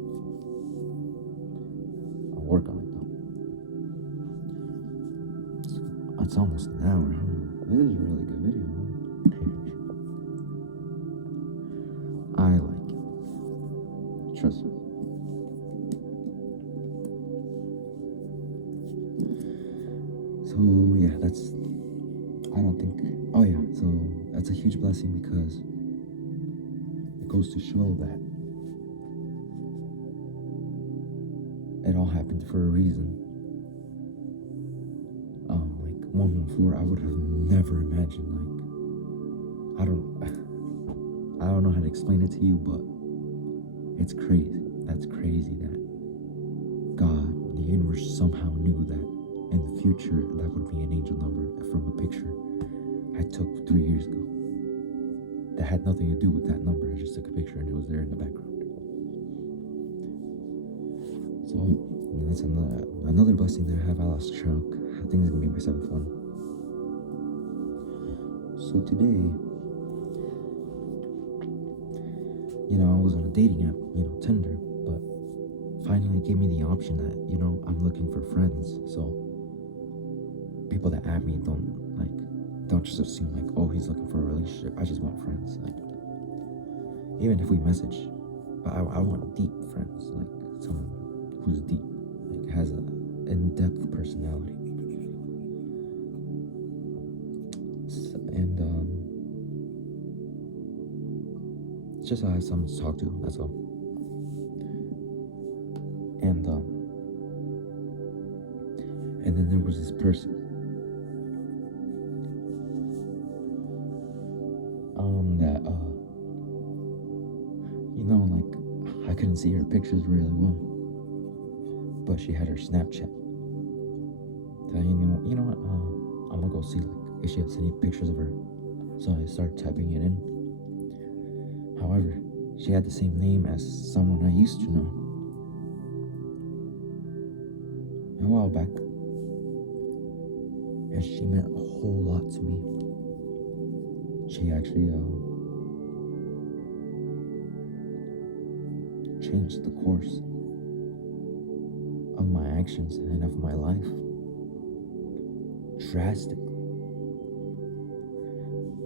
I'll work on it though. It's almost an hour, huh? This is a really good video, huh? I like it. Trust me. So yeah, I don't think, oh yeah, so that's a huge blessing because it goes to show that it all happened for a reason. 114, I would have never imagined, I don't know how to explain it to you, but it's crazy. That's crazy that God, the universe, somehow knew that in the future that would be an angel number from a picture I took 3 years ago. That had nothing to do with that number. I just took a picture and it was there in the background. So that's another blessing that I have. I lost track. I think this is gonna be my 7th one. So today, I was on a dating app, Tinder, but finally gave me the option that, I'm looking for friends. So people that add me don't just assume oh, he's looking for a relationship. I just want friends. Even if we message, but I want deep friends, someone who's deep, has a in-depth personality. And just so I have someone to talk to, that's all. And then there was this person that I couldn't see her pictures really well, but she had her Snapchat. So you know what? I'm gonna go see if she has any pictures of her. So I started typing it in. However, she had the same name as someone I used to know a while back, and she meant a whole lot to me. She actually changed the course of my actions and of my life drastically.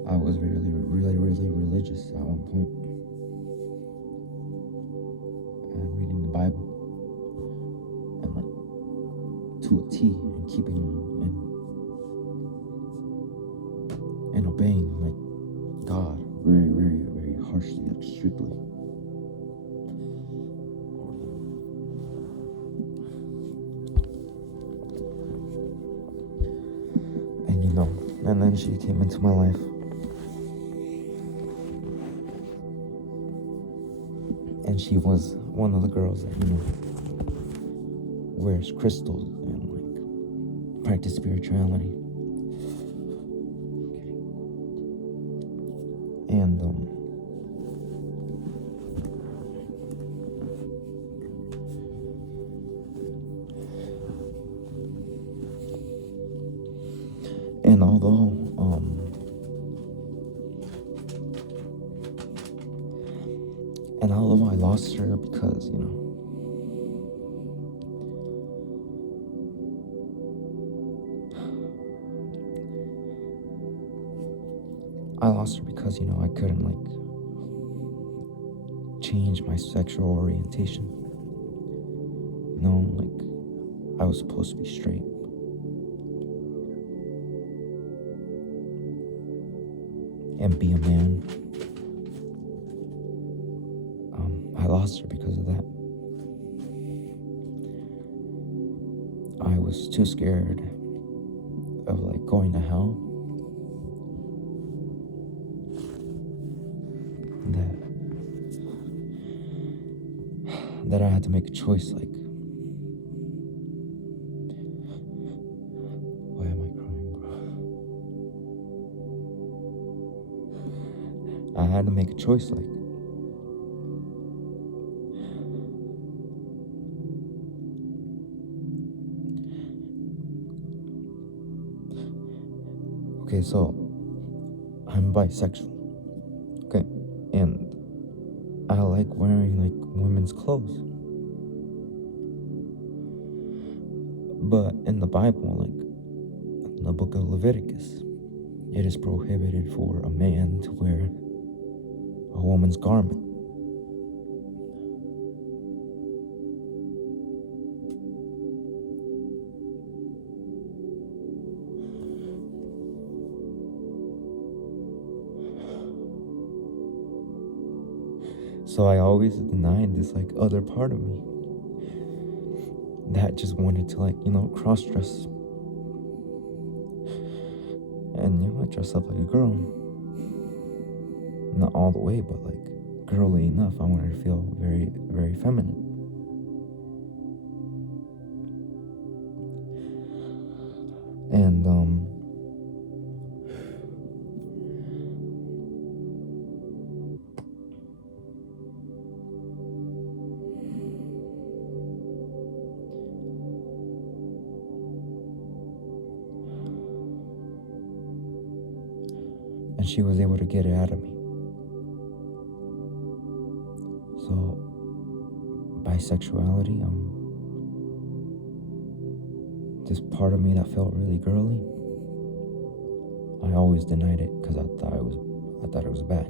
I was really, really, really religious at one point. And reading the Bible and to a T, and keeping and obeying God very, very, very harshly, strictly. And then she came into my life. And she was one of the girls that, wears crystals and practice spirituality. And although I lost her because, I lost her because, I couldn't change my sexual orientation. I was supposed to be straight. And be a man. I lost her because of that. I was too scared of going to hell that I had to make a choice. Like, why am I crying, bro? I had to make a choice. Like, okay, so I'm bisexual. Okay, and I like wearing like women's clothes. But in the Bible, like in the book of Leviticus, it is prohibited for a man to wear a woman's garment. So I always denied this like other part of me that just wanted to, like, cross dress. And I dress up like a girl. Not all the way, but like girly enough. I wanted to feel very, very feminine. And she was able to get it out of me. So bisexuality, this part of me that felt really girly, I always denied it because I thought it was bad.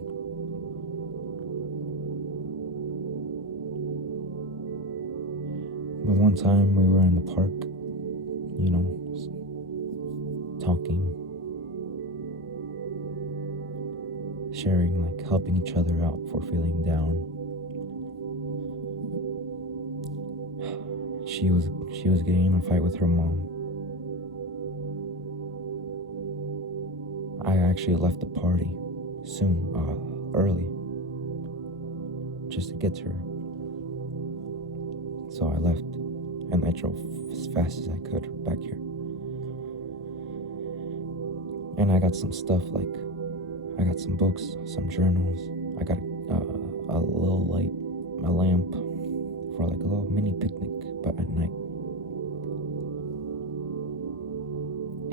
But one time we were in the park, talking, sharing, like helping each other out for feeling down. She was getting in a fight with her mom. I actually left the party early, just to get to her. So I left, and I drove as fast as I could back here. And I got some stuff, like I got some books, some journals. I got a little light, a lamp for like a little mini picnic, but at night.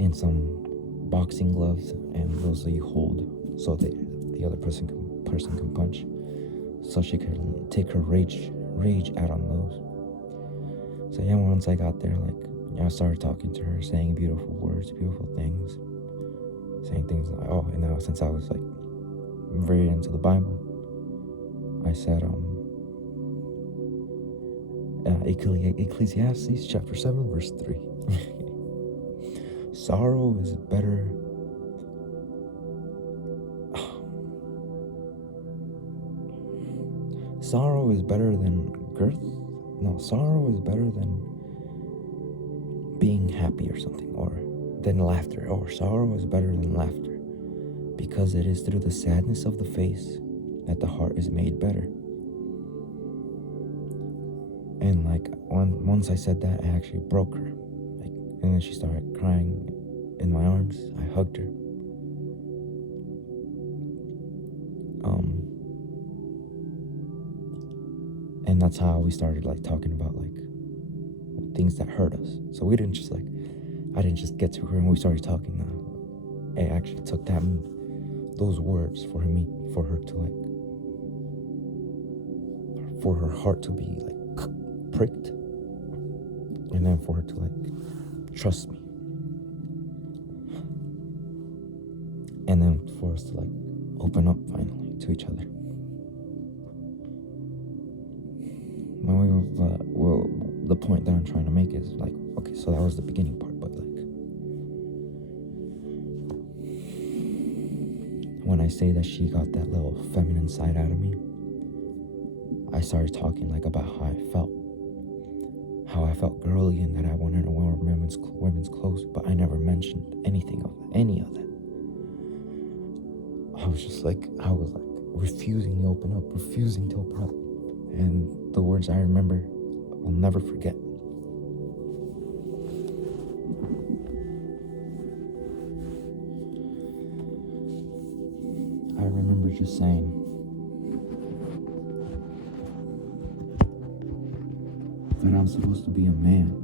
And some boxing gloves, and those that you hold so that the other person can punch, so she can take her rage out on those. So yeah, once I got there, I started talking to her, saying beautiful words, beautiful things, saying things like, and now since I was like very into the Bible, I said Ecclesiastes chapter 7 verse 3. Sorrow is better Sorrow is better than girth? No, sorrow is better than being happy or something, or than laughter. Or sorrow is better than laughter, because it is through the sadness of the face that the heart is made better. And once I said that, I actually broke her. And then she started crying in my arms. I hugged her. And that's how we started talking about things that hurt us. So we didn't just I didn't just get to her and we started talking. I actually took those words for her to for her heart to be pricked, and then for her to trust me, and then for us to open up finally to each other. Well, the point that I'm trying to make is okay, so that was the beginning part, but when I say that she got that little feminine side out of me, I started talking about how I felt girly, and that I wanted to wear women's clothes, but I never mentioned any of that. I was refusing to open up, and the words I remember, will never forget. I remember just saying, that I'm supposed to be a man.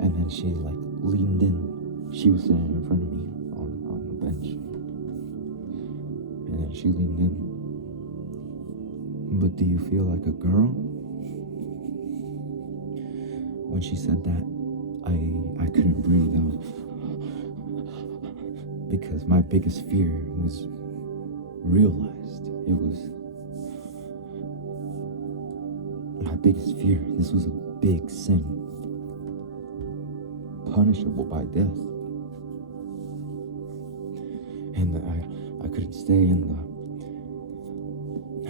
And then she like leaned in. She was sitting in front of me on the bench. And then she leaned in. But do you feel like a girl? When she said that, I couldn't breathe. Because my biggest fear was realized. It was my biggest fear. This was a big sin, punishable by death. And I couldn't stay in the.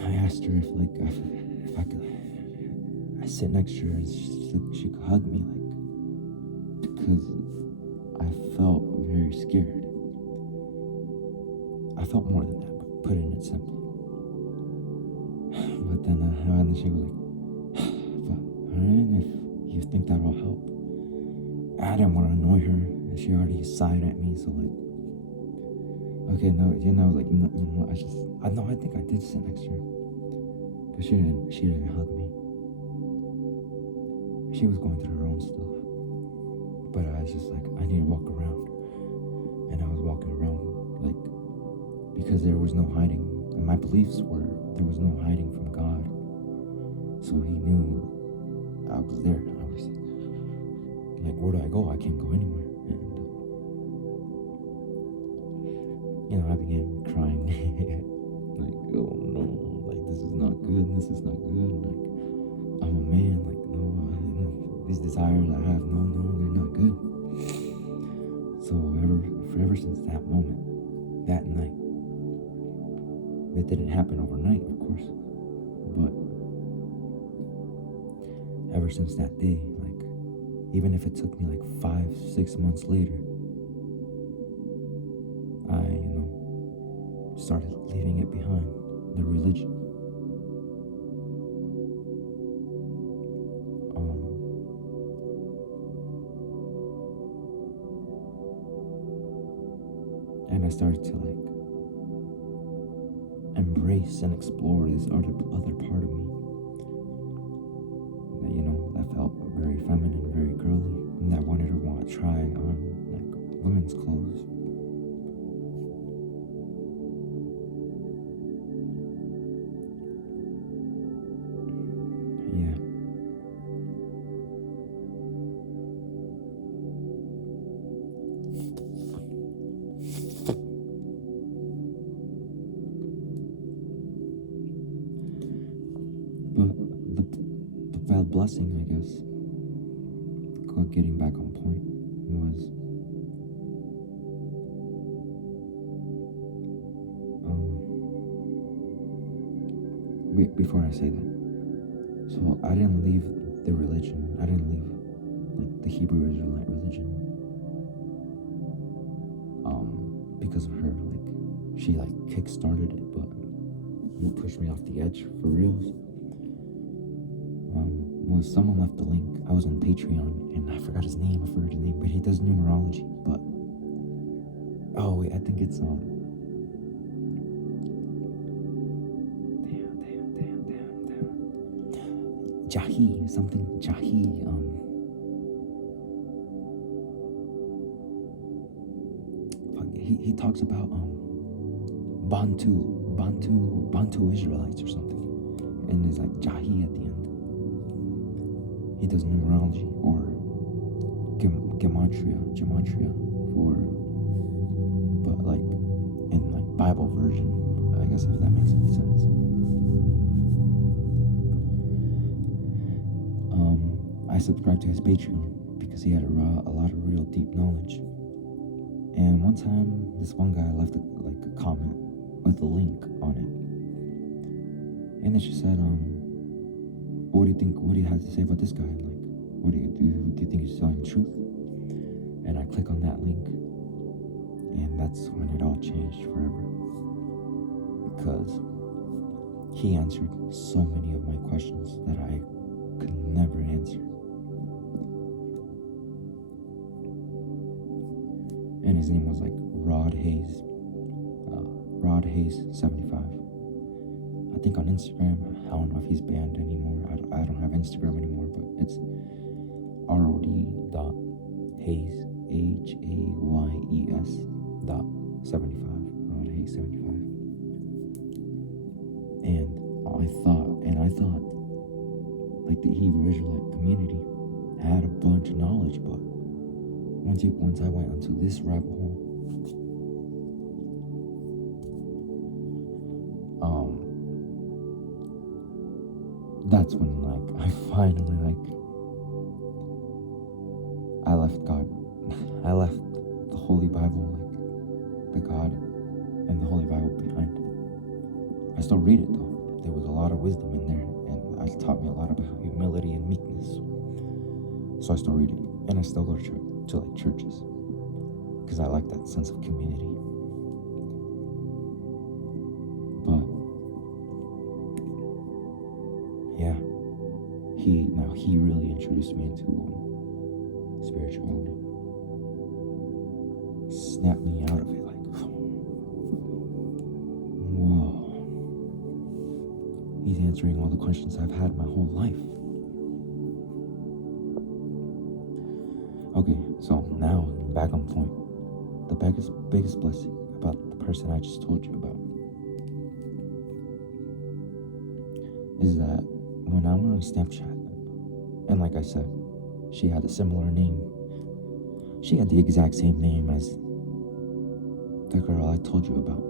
I asked her if I could. I sit next to her and she could hug me, because I felt very scared. I felt more than that, but putting it simply. But then she was like, alright, if you think that'll help. I didn't want to annoy her, and she already sighed at me, so okay, no, I think I did sit next to her. But she didn't hug me. She was going through her own stuff. But I was just like, I need to walk around. And I was walking around, because there was no hiding. And my beliefs were, there was no hiding from God. So he knew I was there. I was like, where do I go? I can't go anywhere. And, I began crying. Oh no, this is not good. This is not good. I'm a man. No, these desires I have, no, they're not good. So ever since that moment, that night, it didn't happen overnight, of course, but ever since that day, even if it took me 5-6 months later, I, started leaving it behind, the religion. And I started to embrace and explore this other part of me that felt very feminine, very girly, and that wanted to try on women's clothes. Yeah. But the bad blessing, I guess, getting back on point, was before I say that, so I didn't leave the religion. I didn't leave the Hebrew Israelite religion because of her. She kick-started it, but what pushed me off the edge for reals was someone left the link. I was on Patreon, and I forgot his name, but he does numerology. But I think it's damn. Jahi. He talks about Bantu Israelites or something, and there's Jahi at the end. He does numerology or gematria for, but in Bible version, I guess, if that makes any sense. I subscribed to his Patreon because he had a lot of real deep knowledge. And one time, this one guy left a comment with a link on it, and then she said, what do you think? What do you have to say about this guy? What do you think he's telling the truth? And I click on that link, and that's when it all changed forever. Because he answered so many of my questions that I could never answer. And his name was like Rod Hayes. Rod Hayes 75. I think on Instagram, I don't know if he's banned anymore. I don't have Instagram anymore, but it's ROD.Hayes, HAYES .75. Rod Hayes 75. And I thought like the Hebrew Israelite community had a bunch of knowledge, but once I went into this rabbit hole, that's when like I finally I left God. I left the Holy Bible, like the God and the Holy Bible behind. I still read it though. There was a lot of wisdom in there, and it taught me a lot about humility and meekness. So I still read it, and I still go to church, to like churches, because I like that sense of community. But yeah, he really introduced me into spirituality. Snapped me out of it, like, whoa. He's answering all the questions I've had my whole life. Okay, so now back on point. The biggest blessing about the person I just told you about is that when I went on Snapchat, and like I said, she had a similar name. She had the exact same name as the girl I told you about.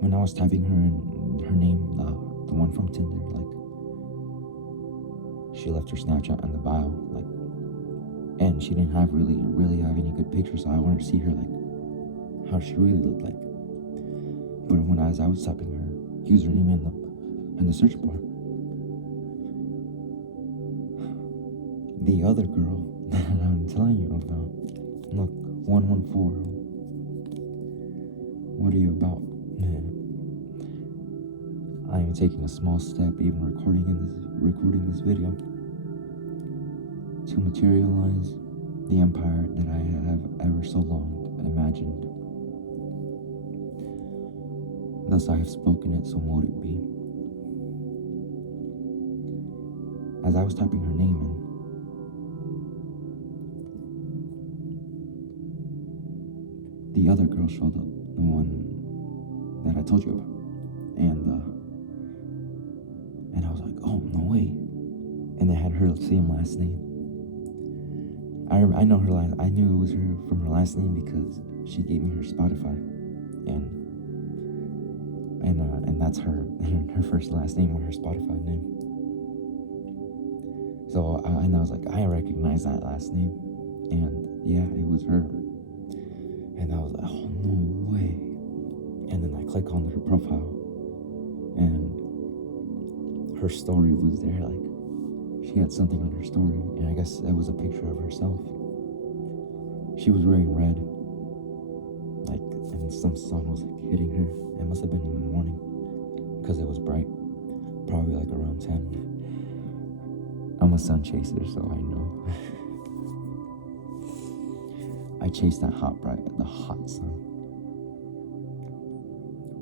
When I was typing her name, the one from Tinder, like, she left her Snapchat in the bio, like, and she didn't really have any good pictures, so I wanted to see her, like, how she really looked like. But as I was typing her username in the search bar, the other girl that I'm telling you about, look, 114, what are you about? I am taking a small step, even recording this video, to materialize the empire that I have ever so long imagined. Thus I have spoken it, so mote it be. As I was typing her name in, the other girl showed up, the one that I told you about, and I was like, oh, no way. And it had her same last name. I know her last. I knew it was her from her last name because she gave me her Spotify, and that's her first and last name were her Spotify name. So I was like, I recognize that last name, and yeah, it was her. And I was like, oh, no way. And then I click on her profile, and her story was there. Like, she had something on her story, and I guess it was a picture of herself. She was wearing red, like, and some sun was like hitting her. It must have been in the morning, because it was bright, probably like around 10. I'm a sun chaser, so I know. I chased that the hot sun.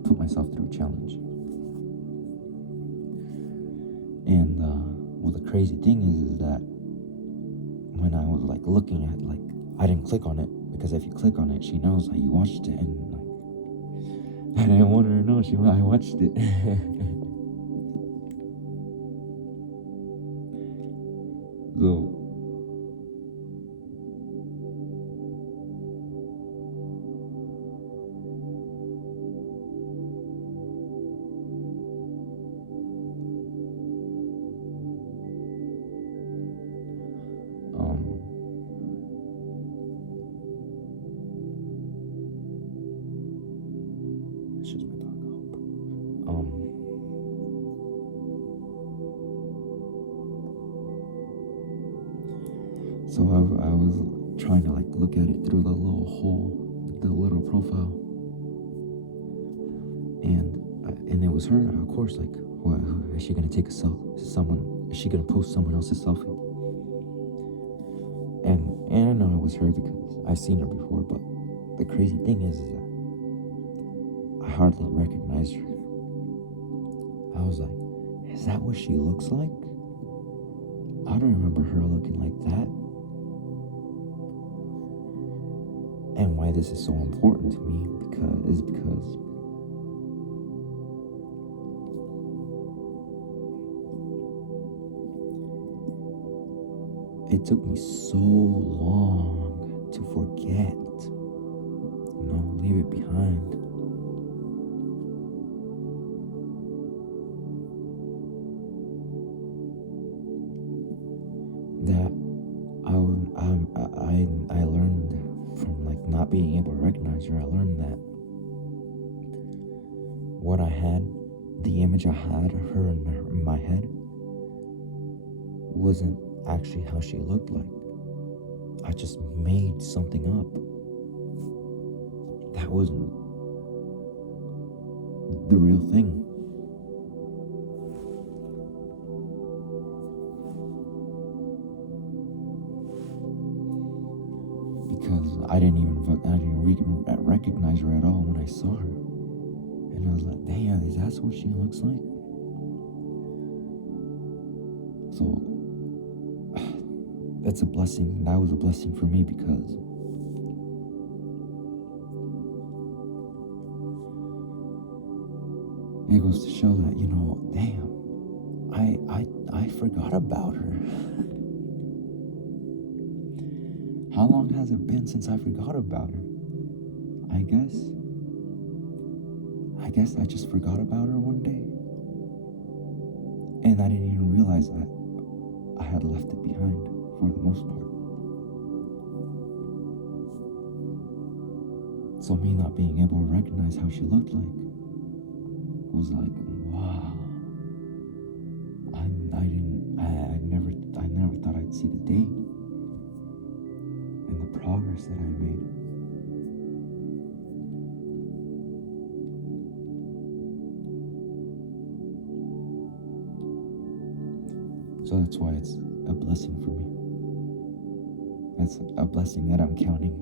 Put myself through a challenge. And well, the crazy thing is that when I was like looking at, like, I didn't click on it, because if you click on it, she knows that you watched it, and like, I didn't want her to know I watched it. So it's just my dog, I hope. So I was trying to like look at it through the little hole, the little profile, and it was her. Of course, like, what is she gonna take a is she gonna post someone else's selfie? And I know it was her because I've seen her before. But the crazy thing is that I hardly recognized her. I was like, is that what she looks like? I don't remember her looking like that. And why this is so important to me because it took me so long to forget, leave it behind. That I learned from like not being able to recognize her. I learned that what I had, the image I had of her in my head, wasn't actually how she looked like. I just made something up. That wasn't the real thing. Because I didn't recognize her at all when I saw her. And I was like, damn, is that what she looks like? So that's a blessing. That was a blessing for me because it goes to show that, damn, I forgot about her. How long has it been since I forgot about her? I guess I just forgot about her one day. And I didn't even realize that I had left it behind for the most part. So me not being able to recognize how she looked like was like, wow. I never thought I'd see the day and the progress that I made. So that's why it's a blessing for me. That's a blessing that I'm counting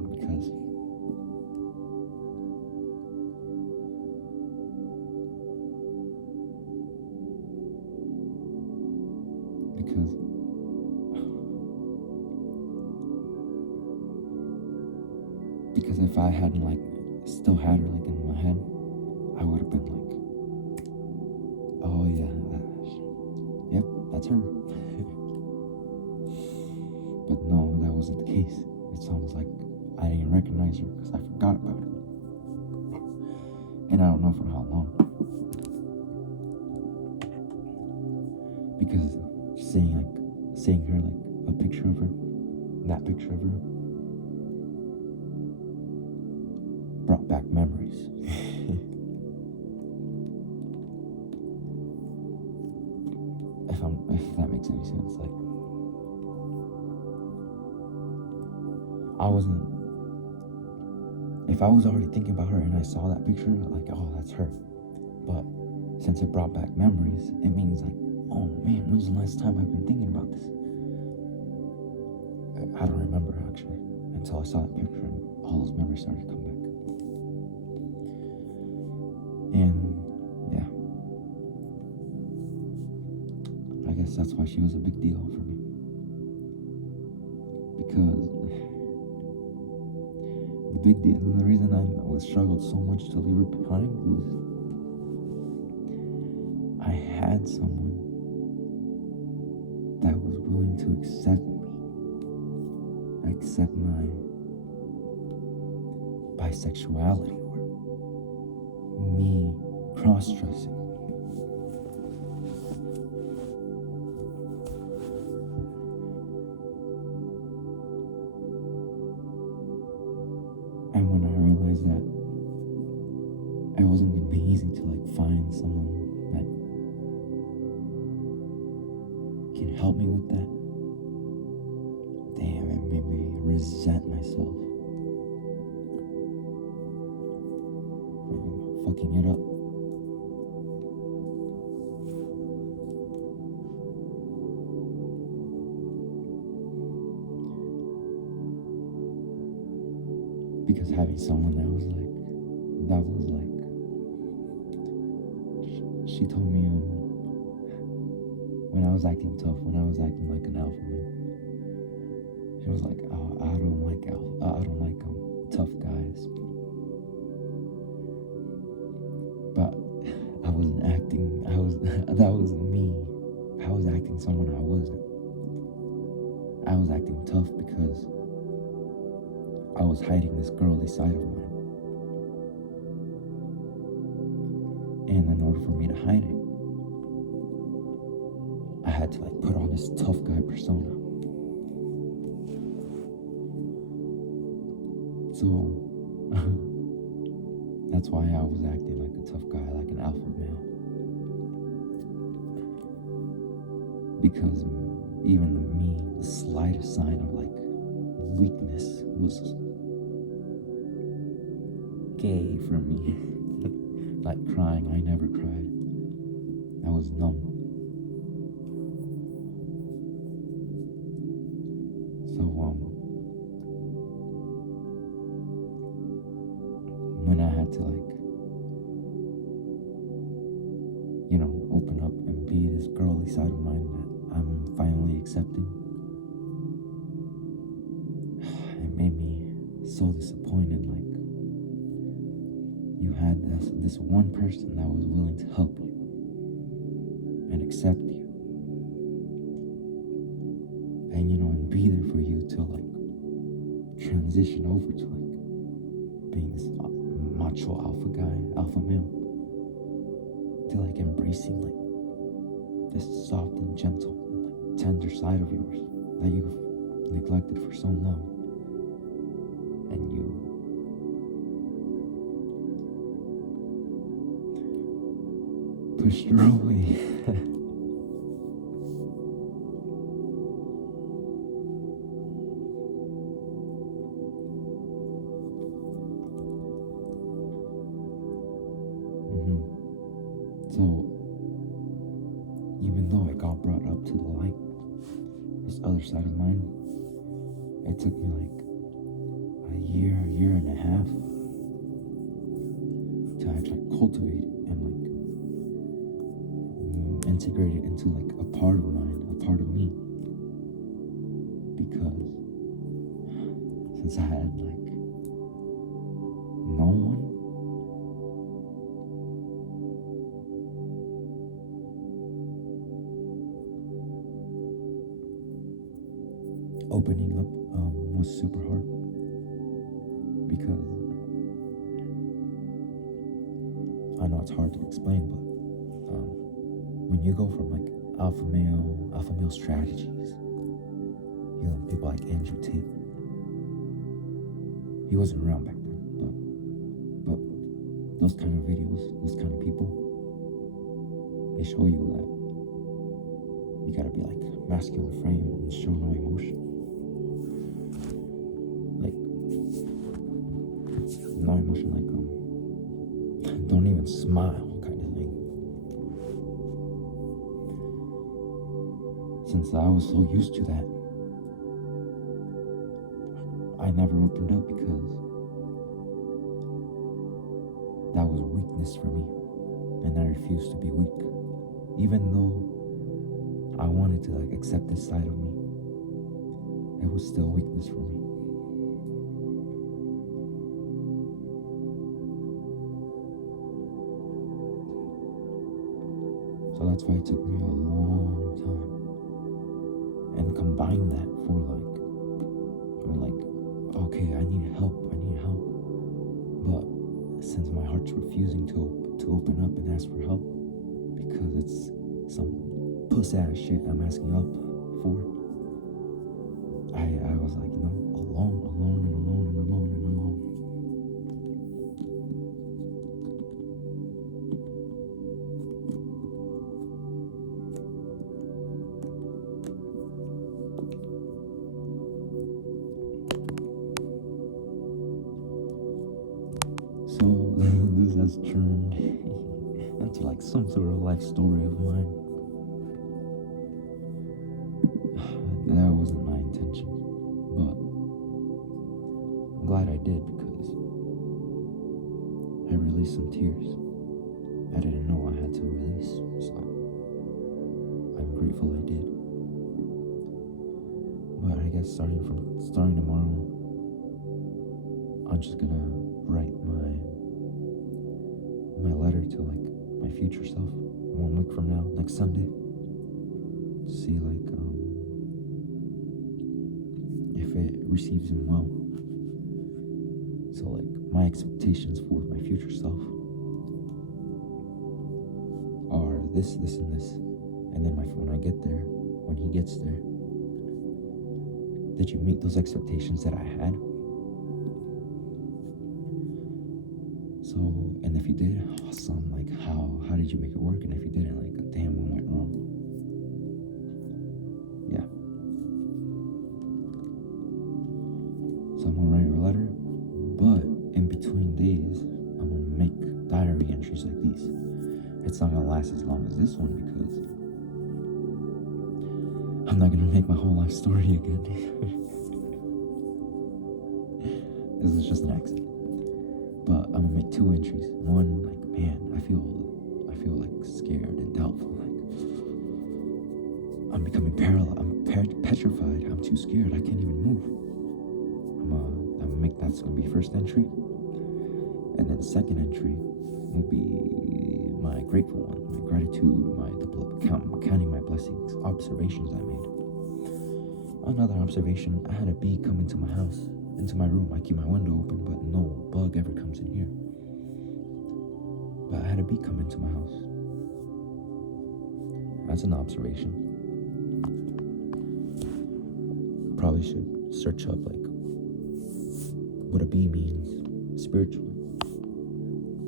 because if I hadn't like still had her like in my head, I would have been like, oh yeah, yep, that's her. But no, that wasn't the case. It's almost like I didn't recognize her because I forgot about her. And I don't know for how long. Because seeing her, like a picture of her, that picture of her, brought back memories. If that makes any sense. Like, if I was already thinking about her and I saw that picture, like, oh, that's her. But since it brought back memories, it means like, oh man, when's the last time I've been thinking about this? I don't remember actually until I saw that picture and all those memories started to come back. And yeah, I guess that's why she was a big deal for me. Because the reason I struggled so much to leave her behind was I had someone that was willing to accept my bisexuality or me cross-dressing. And when I realized that it wasn't going to be easy to like find someone that can help me with that, damn, it resent myself for fucking it up. Because having someone that was like, she told me when I was acting tough, when I was acting like an alpha male, she was like, oh, I don't like tough guys. But I wasn't acting. That was me. I was acting someone I wasn't. I was acting tough because I was hiding this girly side of mine. And in order for me to hide it, I had to like put on this tough guy persona. So that's why I was acting like a tough guy, like an alpha male. Because even the slightest sign of like weakness was gay for me. Like crying, I never cried. I was numb. So when I had to like, open up and be this girly side of mine that I'm finally accepting, it made me so disappointed. Like, you had this one person that was willing to help you and accept you, and and be there for you to like transition over to like being this macho alpha guy, alpha male, to like embracing like this soft and gentle and like tender side of yours that you've neglected for so long, and you pushed her away. So, even though it got brought up to the light, this other side of mine, it took me like a year and a half to actually cultivate it and like integrate it into like a part of mine, a part of me. Because since I had like no one, opening up was super hard, because I know it's hard to explain, but when you go from like alpha male strategies, people like Andrew Tate, he wasn't around back then, but those kind of videos, those kind of people, they show you that you gotta be like masculine frame and show no emotion. Like, no emotion, like don't even smile kind of thing. Since I was so used to that, I never opened up because that was weakness for me, and I refused to be weak. Even though I wanted to like accept this side of me, it was still weakness for me. So that's why it took me a long time. And combine that for like, okay, I need help. But since my heart's refusing to open up and ask for help, because it's some puss ass shit I'm asking help for, I was like, alone. has turned into like some sort of life story of mine. That wasn't my intention, but I'm glad I did because I released some tears I didn't know I had to release, so I'm grateful I did. But I guess starting tomorrow, I'm just gonna write my letter to like my future self 1 week from now, next Sunday. See like if it receives him well. So like my expectations for my future self are this, and this, and then when I get there, when he gets there, did you meet those expectations that I had? So, and if you did, awesome. Like how did you make it work? And if you didn't, like damn, what went wrong? Yeah. So I'm gonna write her a letter, but in between days, I'm gonna make diary entries like these. It's not gonna last as long as this one because I'm not gonna make my whole life story again. This is just an accident. But I'm gonna make 2 entries. One, like, man, I feel like scared and doubtful. Like I'm becoming paralyzed. I'm petrified. I'm too scared. I can't even move. I'm gonna make that's gonna be first entry, and then second entry will be my grateful one, my gratitude, counting my blessings, observations I made. Another observation: I had a bee come into my house, into my room. I keep my window open, but no bug ever comes in here. But I had a bee come into my house. That's an observation. Probably should search up like what a bee means spiritually,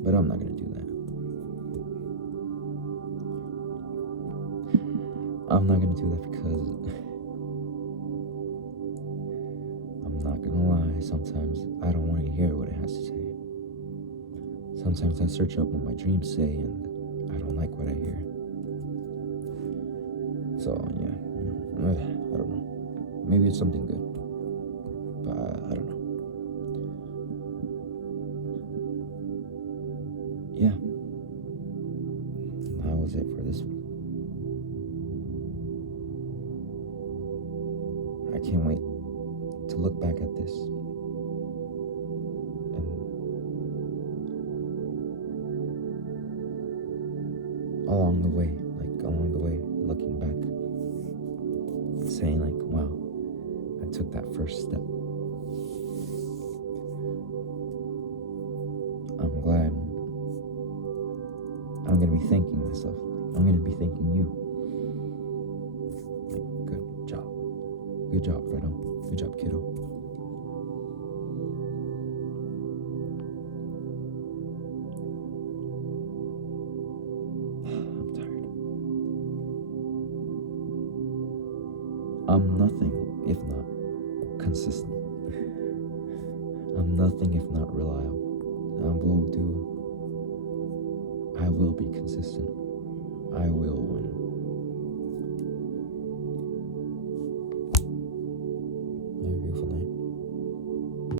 but I'm not gonna do that. I'm not gonna do that because I'm not gonna lie, sometimes I don't want to hear what it has to say. Sometimes I search up what my dreams say and I don't like what I hear. So yeah, I don't know. Maybe it's something good, but I don't know. Yeah, that was it for this one. I can't wait to look back at this and along the way, looking back, saying like, wow, I took that first step. I'm glad. I'm gonna be thanking myself. I'm gonna be thanking you. Like, good job. Good job, Fredo. Good job, kiddo. I'm tired. I'm nothing if not consistent. I'm nothing if not reliable. I will be consistent.